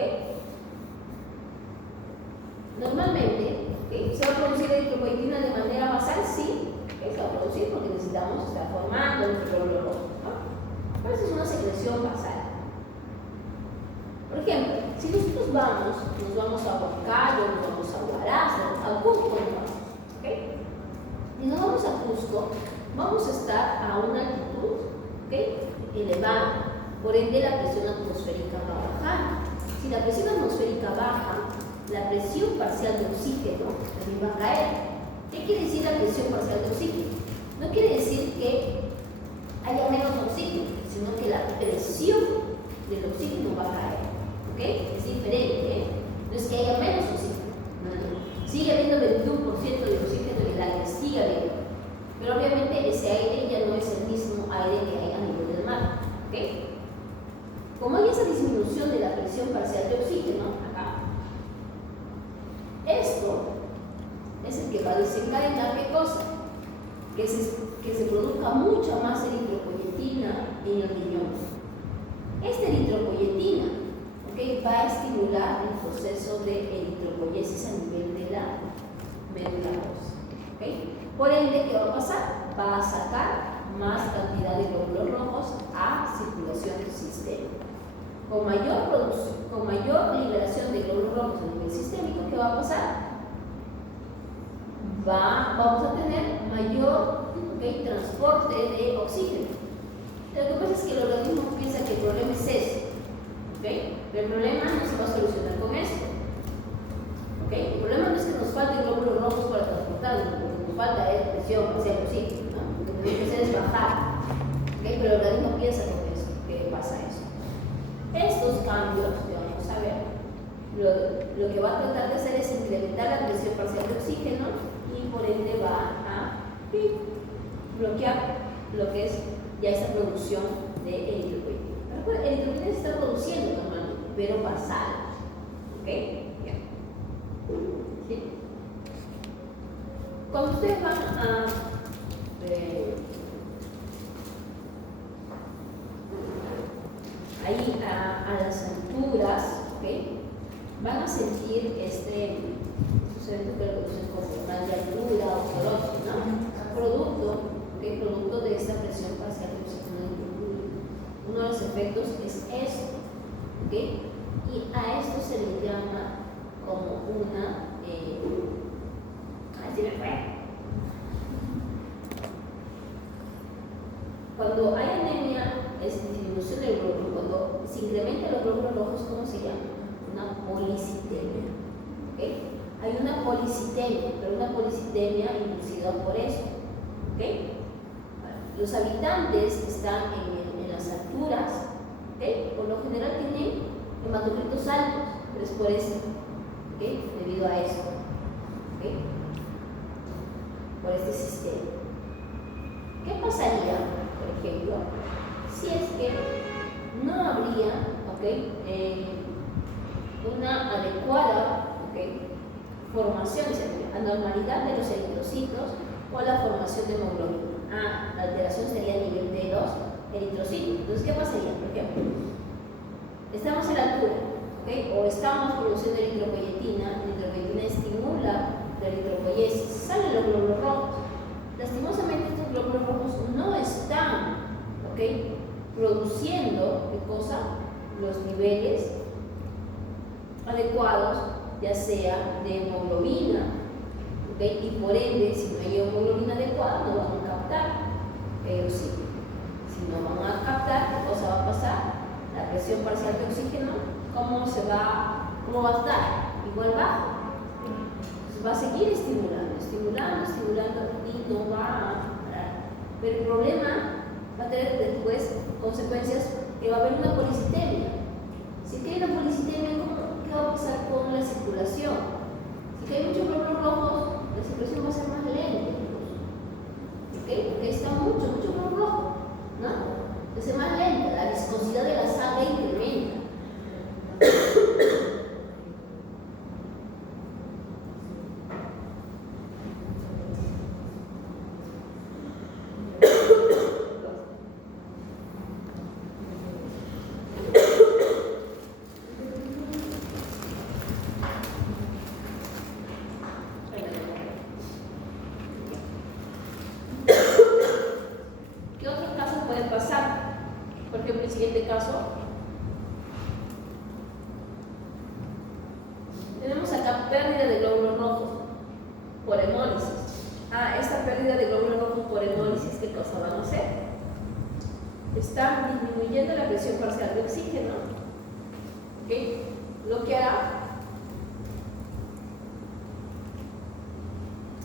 Normalmente, ¿okay? ¿Se va a producir eritropoyetina de manera basal? Sí, ¿okay? Se va a producir porque necesitamos estar formando nuestro glóbulo rojo, ¿no? Pero esa es una secreción basal. Por ejemplo, si nosotros nos vamos a Huancayo, nos vamos a Huaraz, a Cusco, ¿ok? Y nos vamos a Cusco, vamos a estar a una altitud, ¿okay? Elevada, por ende la presión atmosférica va a bajar. Si la presión atmosférica baja, la presión parcial de oxígeno también va a caer. ¿Qué quiere decir la presión parcial de oxígeno? No quiere decir que haya menos oxígeno, sino que la presión del oxígeno va a caer, ¿ok? Es diferente, no es que haya menos oxígeno, no. Sigue habiendo 21% de oxígeno en el aire, sigue habiendo. Pero obviamente ese aire ya no es el mismo aire que hay a nivel del mar, ¿ok? Como hay esa disminución de la presión parcial de oxígeno, acá, esto es el que va a desencadenar ¿qué cosa? Que se produzca mucha más eritropoyetina en el riñón. Esta eritropoyetina, ¿okay? Va a estimular el proceso de eritropoiesis a nivel de la médula ósea, ¿okay? Por ende, ¿qué va a pasar? Va a sacar más cantidad de glóbulos rojos a circulación sistémica. Con mayor liberación de glóbulos rojos a nivel sistémico, ¿qué va a pasar? Vamos a tener mayor transporte de oxígeno. Lo que pasa es que el organismo piensa que el problema es eso, ¿okay? Pero el problema no se va a solucionar con esto, ¿okay? El problema no es que nos falten glóbulos rojos para transportarlos, lo que nos falta es presión hacia el oxígeno, ¿no? Lo que tenemos que hacer es bajar, ¿okay? Pero el organismo piensa que pasa eso. lo que va a tratar de hacer es incrementar la presión parcial de oxígeno y por ende va a bloquear lo que es ya esa producción de eritropoyetina. Recuerden, eritropoyetina se está produciendo normalmente, pero basal. ¿Ok? Bien. ¿Sí? Cuando ustedes van a las alturas, ¿okay? Van a sentir estos eventos que lo conocen como mal de altura o sorosis, ¿no? Producto de esta presión parcial de oxígeno intrauterina. Uno de los efectos es esto, ¿okay? Y a esto se le llama como una cuando hay anemia, es disminución del glóbulo, cuando se incrementan los glóbulos rojos, ¿cómo se llama? Una policitemia. ¿Okay? Hay una policitemia, pero una policitemia inducida por eso. ¿Okay? Los habitantes que están en las alturas, ¿okay? Por lo general tienen hematocritos altos, pero es por eso, ¿okay? Debido a eso, ¿okay? Por este sistema. ¿Qué pasaría, por ejemplo, si es que no habría, una adecuada, formación, anormalidad de los eritrocitos o la formación de hemoglobina? La alteración sería a nivel de los eritrocitos. Entonces, ¿qué pasaría? Por ejemplo, estamos en la altura, o estamos produciendo eritropoyetina, la eritropoyetina estimula la eritropoyesis, salen los glóbulos rojos. Lastimosamente estos glóbulos rojos no están produciendo los niveles adecuados, ya sea de hemoglobina, y por ende, si no hay hemoglobina adecuada, no van a captar oxígeno. Si no van a captar, ¿qué cosa va a pasar? La presión parcial de oxígeno, ¿cómo va a estar? Igual bajo. Va a seguir estimulando y no va a parar. Pero el problema va a tener después consecuencias que va a haber una policitemia. Si hay una policitemia, ¿qué va a pasar con la circulación? Si hay muchos glóbulos rojos, la circulación va a ser más lenta incluso. Porque está mucho glóbulo rojo, ¿no? Va a ser más lenta, la viscosidad de la sangre incrementa. ¿Qué otros casos pueden pasar? Por ejemplo, el siguiente caso. Tenemos acá pérdida de glóbulos rojos por hemólisis. Esta pérdida de glóbulos rojos por hemólisis, ¿qué cosa van a hacer? Están disminuyendo la presión parcial de oxígeno. Lo que hará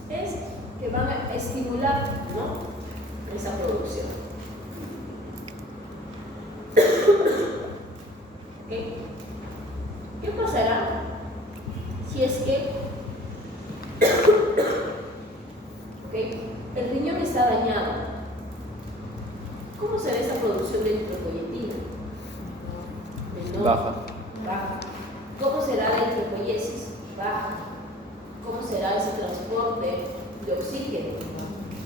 es que van a estimular, ¿no?, esa producción. ¿Qué pasará si es que el riñón está dañado? ¿Cómo será esa producción de eritropoyetina? Baja. ¿Cómo será la eritropoyesis? Baja. ¿Cómo será ese transporte de oxígeno?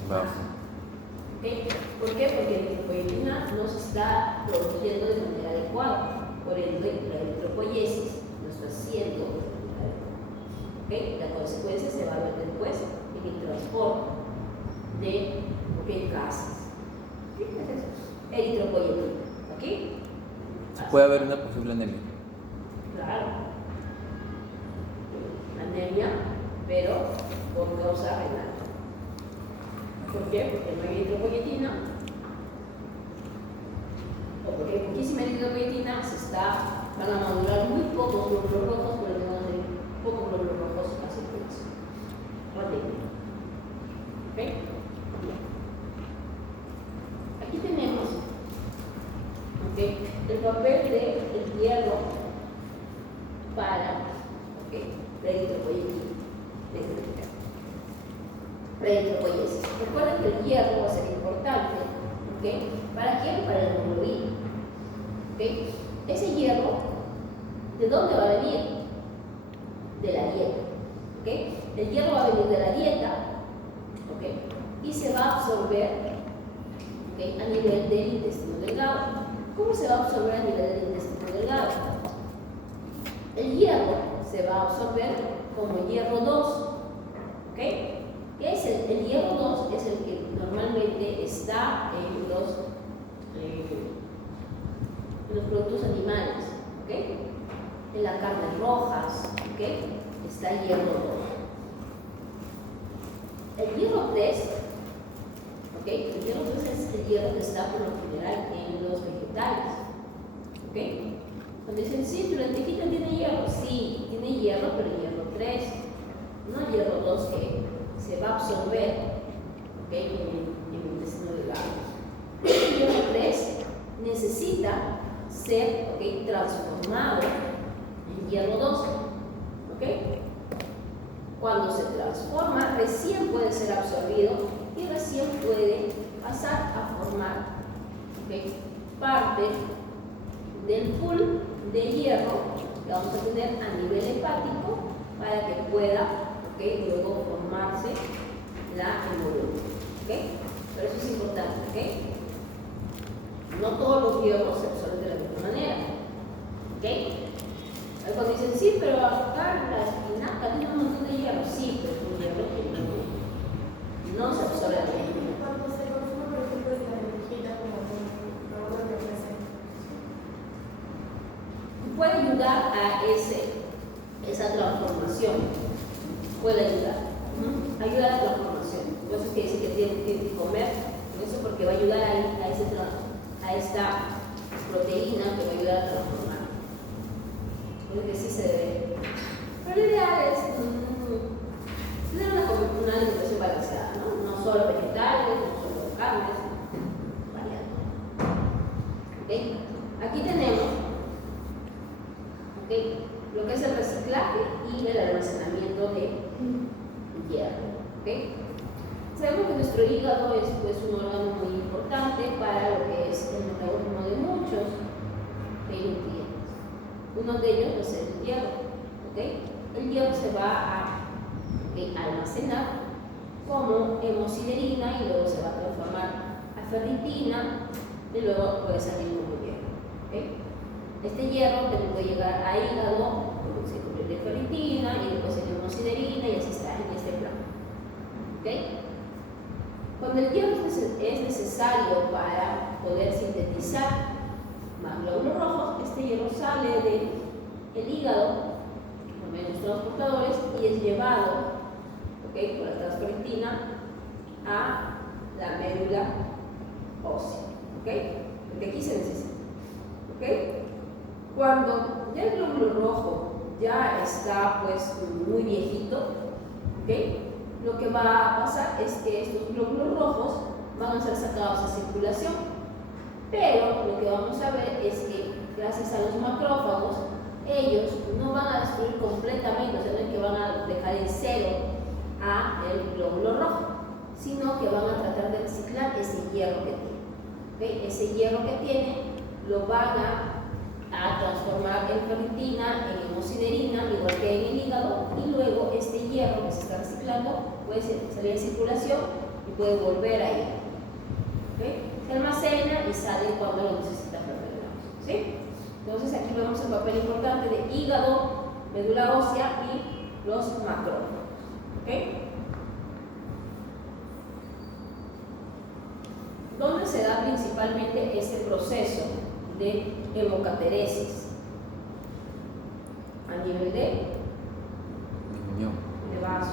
Baja. ¿Por qué? Porque la eritropoyetina no se está produciendo de manera adecuada. Por ende, la eritropoyesis no está siendo adecuada. La consecuencia se va a ver después en el transporte de gases. ¿Qué es eso? Eritropoyetina. Puede haber una posible anemia. Claro. Anemia, pero por causa renal. ¿Por qué? Porque no hay eritropoyetina, o porque hay poquísima eritropoyetina, van a madurar muy pocos glóbulos rojos, pero no van a tener pocos glóbulos rojos a circulación. Aquí tenemos el papel del hierro para Preeritropoiesis. Recuerden que el hierro va a ser importante. ¿Para quién? Para el hemoglobina. Ese hierro, ¿de dónde va a venir? De la dieta. El hierro va a venir de la dieta y se va a absorber a nivel del intestino delgado. ¿Cómo se va a absorber a nivel del intestino delgado? El hierro se va a absorber como hierro 2. ¿Qué es el hierro 2? Es el que normalmente está en los productos animales, en las carnes rojas, está el hierro 2. El hierro 3, el hierro 3 es el hierro que está por lo general en los vegetales. Cuando dicen, sí, tu lentejita tiene hierro, sí, tiene hierro, pero hierro 3, no hierro 2 que se va a absorber en el intestino delgado. El hierro 3 necesita ser transformado en hierro 2. Cuando se transforma, recién puede ser absorbido y recién puede pasar a formar parte del pool de hierro que vamos a tener a nivel hepático para que pueda luego formarse la hemoglobina. Pero eso es importante. No todos los hierros se absorben de la misma manera. Cuando dicen, sí, pero acá la espinaca tiene un montón de hierro. Sí, pero es un hierro que no se absorbe de la misma manera. Cuando se consume, por ejemplo, la lentejita como un de ofrecer. Puede ayudar a esa transformación. Puede ayudar. Ayuda a la transformación. Por eso es que dice que tiene que comer. Eso porque va a ayudar a esta proteína que va a ayudar a transformar. Lo que sí se debe. Pero lo ideal es tener una alimentación balanceada, ¿no? Solo vegetales, no solo carnes, variado. Aquí tenemos lo que es el reciclaje y el almacenamiento de hierro. Sabemos que nuestro hígado es un órgano muy importante para lo que es el metabolismo de muchos nutrientes. Uno de ellos es el hierro. El hierro se va a almacenar como hemosiderina y luego se va a transformar a ferritina y luego puede salir como hierro. Este hierro también puede llegar a hígado, se convierte en ferritina y después en hemosiderina y así está en este plano. Cuando el hierro es necesario para poder sintetizar más glóbulos rojos, este hierro sale del hígado por medio de los transportadores y es llevado por la transferritina a la médula ósea. Porque aquí se necesita. Cuando ya el glóbulo rojo ya está muy viejito, lo que va a pasar es que estos glóbulos rojos van a ser sacados a circulación, pero lo que vamos a ver es que gracias a los macrófagos ellos no van a destruir completamente, o sea, no es que van a dejar en cero a el glóbulo rojo, sino que van a tratar de reciclar ese hierro que tiene. Ese hierro que tiene lo van a transformar en ferritina, en hemosiderina, igual que en el hígado, y luego este hierro que se está reciclando puede salir en circulación y puede volver a ir. Se almacena y sale cuando lo necesita perfectamente. Entonces aquí vemos el papel importante de hígado, médula ósea y los macrófagos. ¿Dónde se da principalmente este proceso de hemocateresis? A nivel de vaso,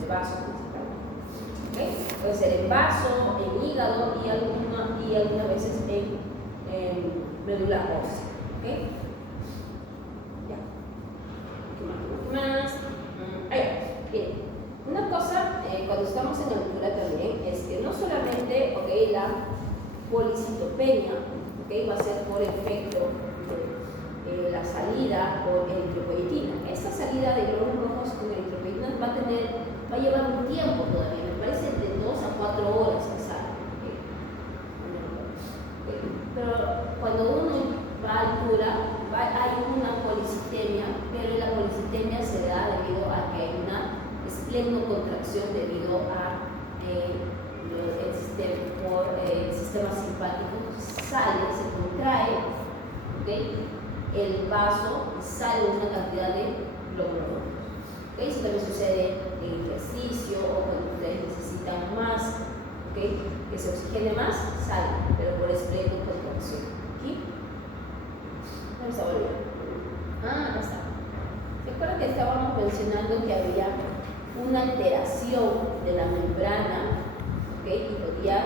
de vaso principalmente. Puede ser en vaso, en hígado y algunas veces en médula ósea. Ya. ¿Qué más? Bien. Una cosa, cuando estamos en la lectura también, es que no solamente la policitopenia va a ser por efecto la salida por eritropoyetina. Esta salida de glóbulos rojos con eritropoyetina va a llevar un tiempo todavía, me parece de 2 a 4 horas que sale. Pero cuando uno va a altura, hay una policitemia, pero la policitemia se da debido a que hay una esplenocontracción debido a el sistema simpático sale, se contrae, ¿okay? El vaso sale una cantidad de glóbulos rojos. ¿Okay? Eso también sucede en ejercicio o cuando ustedes necesitan más, ¿okay? Que se oxigene más, sale, pero por esplenocontracción. ¿Okay? Vamos a volver. Acá está. ¿Se acuerdan que estábamos mencionando que había una alteración de la membrana, ¿okay? Y podía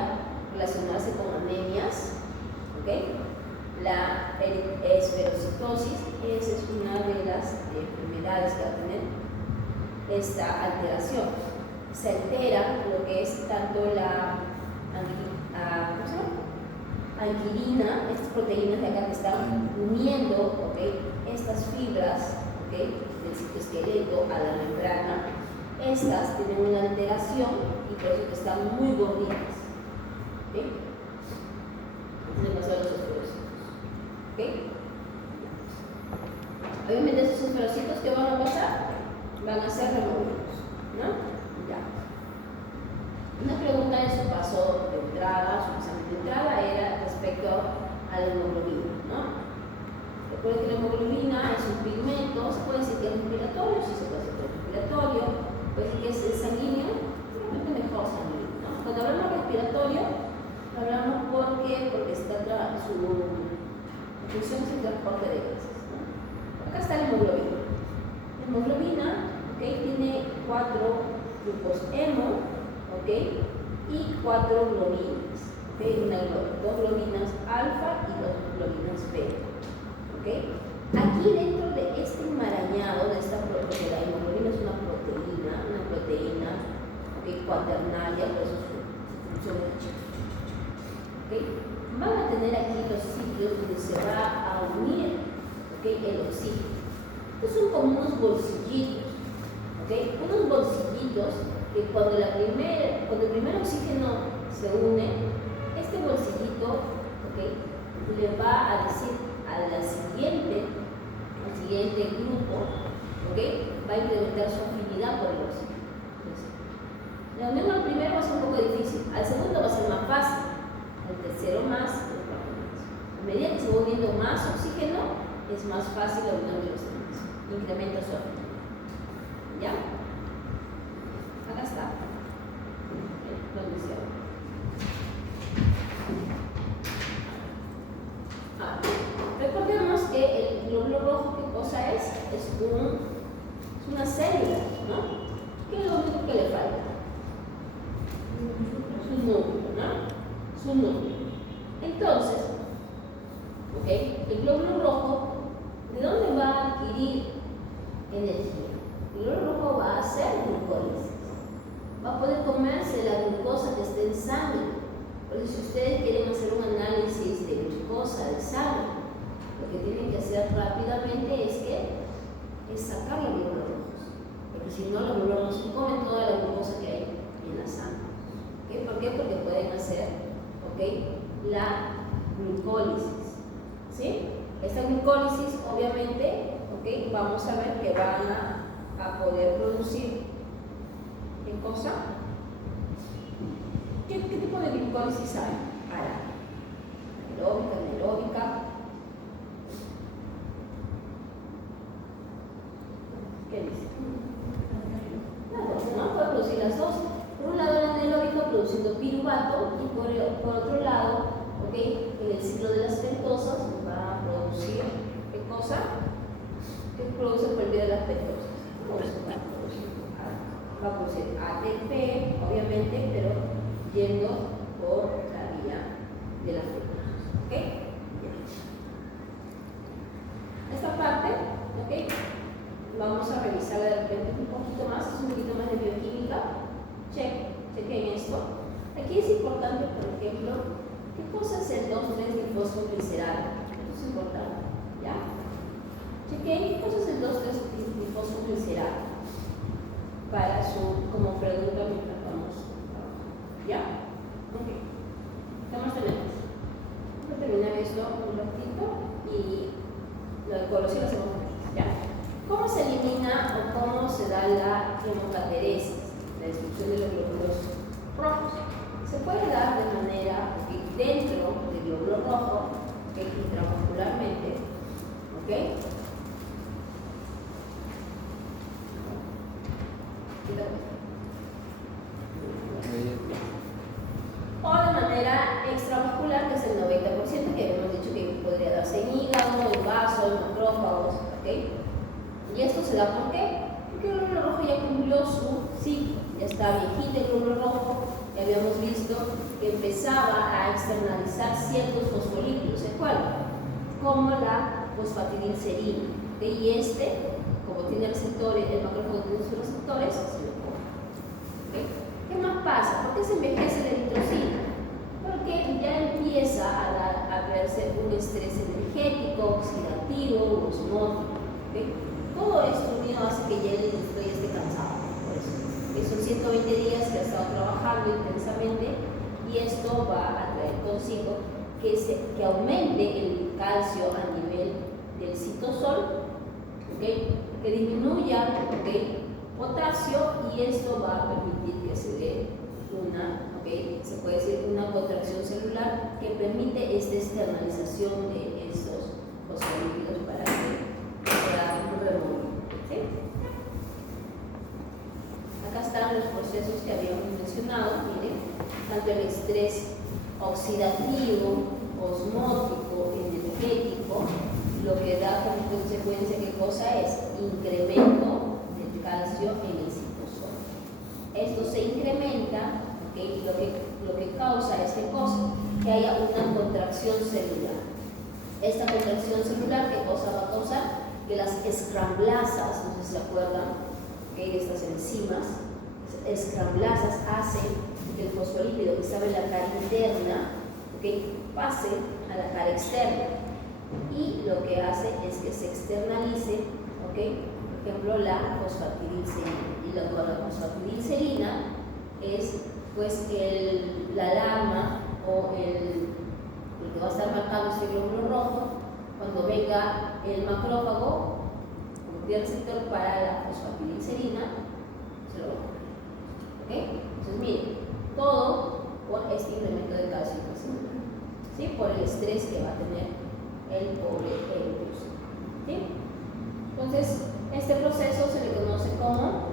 relacionarse con anemias, ¿okay? La esferocitosis, esa es una de las enfermedades que va a tener esta alteración. Se altera lo que es tanto la anquilina, estas proteínas de acá que están uniendo, ¿okay? Estas fibras, ¿okay? Del citoesqueleto a la membrana. Estas tienen una alteración y por eso que están muy gorditas. ¿Okay? Demasiado los esferocitos. ¿Okay? Obviamente esos esferocitos que van a pasar van a ser removidos, ¿no? Ya. Una pregunta en su paso de entrada, su examen de entrada, era respecto a la hemoglobina, ¿no? Recuerden que la hemoglobina es un pigmento, se puede decir que es respiratorio, sí se puede decir que es respiratorio, puede decir que es sanguíneo, realmente mejor sanguíneo, ¿no? Cuando hablamos de respiratorio, hablamos porque se trata su función es el transporte de gases, ¿no? Acá está la hemoglobina. La hemoglobina, ¿okay? Tiene 4 grupos hemo, ¿okay? Y 4 globinas, ¿okay? 2 globinas alfa y 2 globinas beta, ¿okay? Aquí dentro de este enmarañado de esta proteína, la hemoglobina es una proteína, ¿okay? Cuaternaria, por eso su función es ¿okay? Van a tener aquí los sitios donde se va a unir, ¿okay? El oxígeno. Estos son como unos bolsillitos, ¿okay? Unos bolsillitos que cuando el primer oxígeno se une, este bolsillito, ¿okay? Le va a decir al siguiente grupo, ¿okay? Va a incrementar su afinidad por el oxígeno. Entonces, la unión al primero va a ser un poco difícil, al segundo va a ser más fácil, al tercero más, al cuarto más. A medida que se va uniendo más oxígeno, es más fácil la unión de los demás. Incrementa su afinidad. ¿Ya? Acá está. ¿Dónde se abre? Recordemos que el glóbulo rojo, ¿qué cosa es? Es una célula, ¿no? ¿Qué es lo único que le falta? Es un núcleo, ¿no? Es un núcleo. Entonces, ¿okay? El glóbulo rojo, ¿de dónde va a adquirir energía? El glóbulo rojo va a hacer glucólisis. Va a poder comerse la glucosa que esté en sangre. Por eso, si ustedes quieren hacer un análisis de glucosa de sangre, lo que tienen que hacer rápidamente es sacar los glóbulos rojos. Porque si no, los glóbulos rojos se comen toda la glucosa que hay en la sangre. ¿Okay? ¿Por qué? Porque pueden hacer, ¿okay? La glucólisis. ¿Sí? Esta glucólisis, obviamente, ¿okay? Vamos a ver que van a poder producir ¿qué cosa? ¿Qué tipo de glucólisis hay? Aeróbica, anaeróbica. ¿Qué dice? Las dos, ¿no? Puede producir las dos. Por un lado, el anaeróbico produciendo piruvato y por otro lado, ¿okay? En el ciclo de las pentosas va a producir ¿qué cosa? ¿Qué produce por el vía de las pentosas? Va a producir ATP, obviamente, pero yendo por la vía de las pentosas. ¿Ok? Esta parte, ¿ok? Vamos a revisarla de repente un poquito más, es un poquito más de bioquímica. Chequen esto. Aquí es importante, por ejemplo, ¿qué cosa es el 2,3-difosfoglicerato? Esto es importante, ¿ya? Chequen, entonces el 2,3-trifosfoglicerato para como pregunta mientras vamos trabajando. ¿Ya? Ok. ¿Qué más tenemos? Voy a terminar esto un ratito y lo de coloración lo hacemos después. ¿Ya? ¿Cómo se elimina o cómo se da la hemocateresis, la destrucción de los glóbulos rojos? Se puede dar de manera dentro del glóbulo rojo, intramuscularmente, ¿ok? O de manera extravascular, que es el 90%, que hemos dicho que podría darse en hígado, en vaso, en macrófagos, ¿ok? Y esto se da ¿por qué? Porque el glóbulo rojo ya cumplió su ciclo, ya está viejito el glóbulo rojo, ya habíamos visto que empezaba a externalizar ciertos fosfolípidos, ¿de acuerdo? Como la fosfatidilcerina, ¿ok? Y como tiene receptores, el macrófago tiene sus receptores, se lo come, ¿ok? ¿Qué más pasa? ¿Por qué se envejece la eritrocina? Porque ya empieza a verse un estrés energético, oxidativo, osmótico, ¿ok? Todo esto unido hace que ya el individuo ya esté cansado. Por eso. Son 120 días que ha estado trabajando intensamente y esto va a traer consigo que aumente el calcio a nivel del citosol, ¿okay? Que disminuya, ¿okay?, potasio, y esto va a permitir que se dé se puede decir una contracción celular que permite esta externalización de estos fosfolípidos para que sea removido. ¿Sí? Acá están los procesos que habíamos mencionado, miren, tanto el estrés oxidativo, osmótico, energético, lo que da como consecuencia, ¿qué cosa es? Incremento del calcio en el citosol. Esto se incrementa, ¿okay? Lo que causa es que haya una contracción celular. Esta contracción celular, ¿qué cosa va a causar? Que las escramblasas, no sé si se acuerdan, ¿okay?, de estas enzimas, escramblasas hacen que el fosfolípido que estaba en la cara interna, ¿okay?, pase a la cara externa, y lo que hace es que se externalice, ¿okay?, por ejemplo, la fosfatidilcerina. Y la fosfatidilcerina es pues la alarma o el que va a estar marcando este glóbulo rojo cuando venga el macrófago como tiene receptor para la fosfatidilcerina, se lo va a poner. ¿Ok? Entonces miren, todo por este incremento de calcio intracelular, ¿sí?, por el estrés que va a tener el pobre eritrocito. ¿Sí? Entonces, este proceso se le conoce como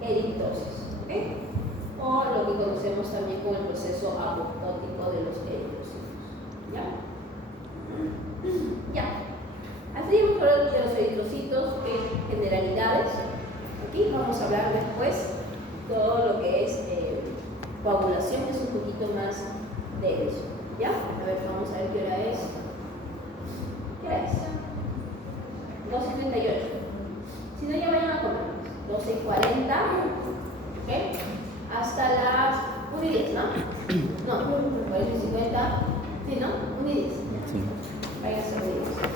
eritrosis, ¿okay?, o lo que conocemos también como el proceso apoptótico de los eritrocitos. ¿Ya? Ya. Así hemos hablado de los eritrocitos en generalidades. Aquí vamos a hablar después todo lo que es coagulación, que es un poquito más de eso. ¿Ya? A ver, vamos a ver qué hora es. ¿Qué hora es? 12:38. Si no, ya vayan a comer. 12:40. ¿Ok? Hasta las 1:10, ¿no? No, 1:50. ¿Sí, no? 1:10. Sí. Vayan a ser 1:10.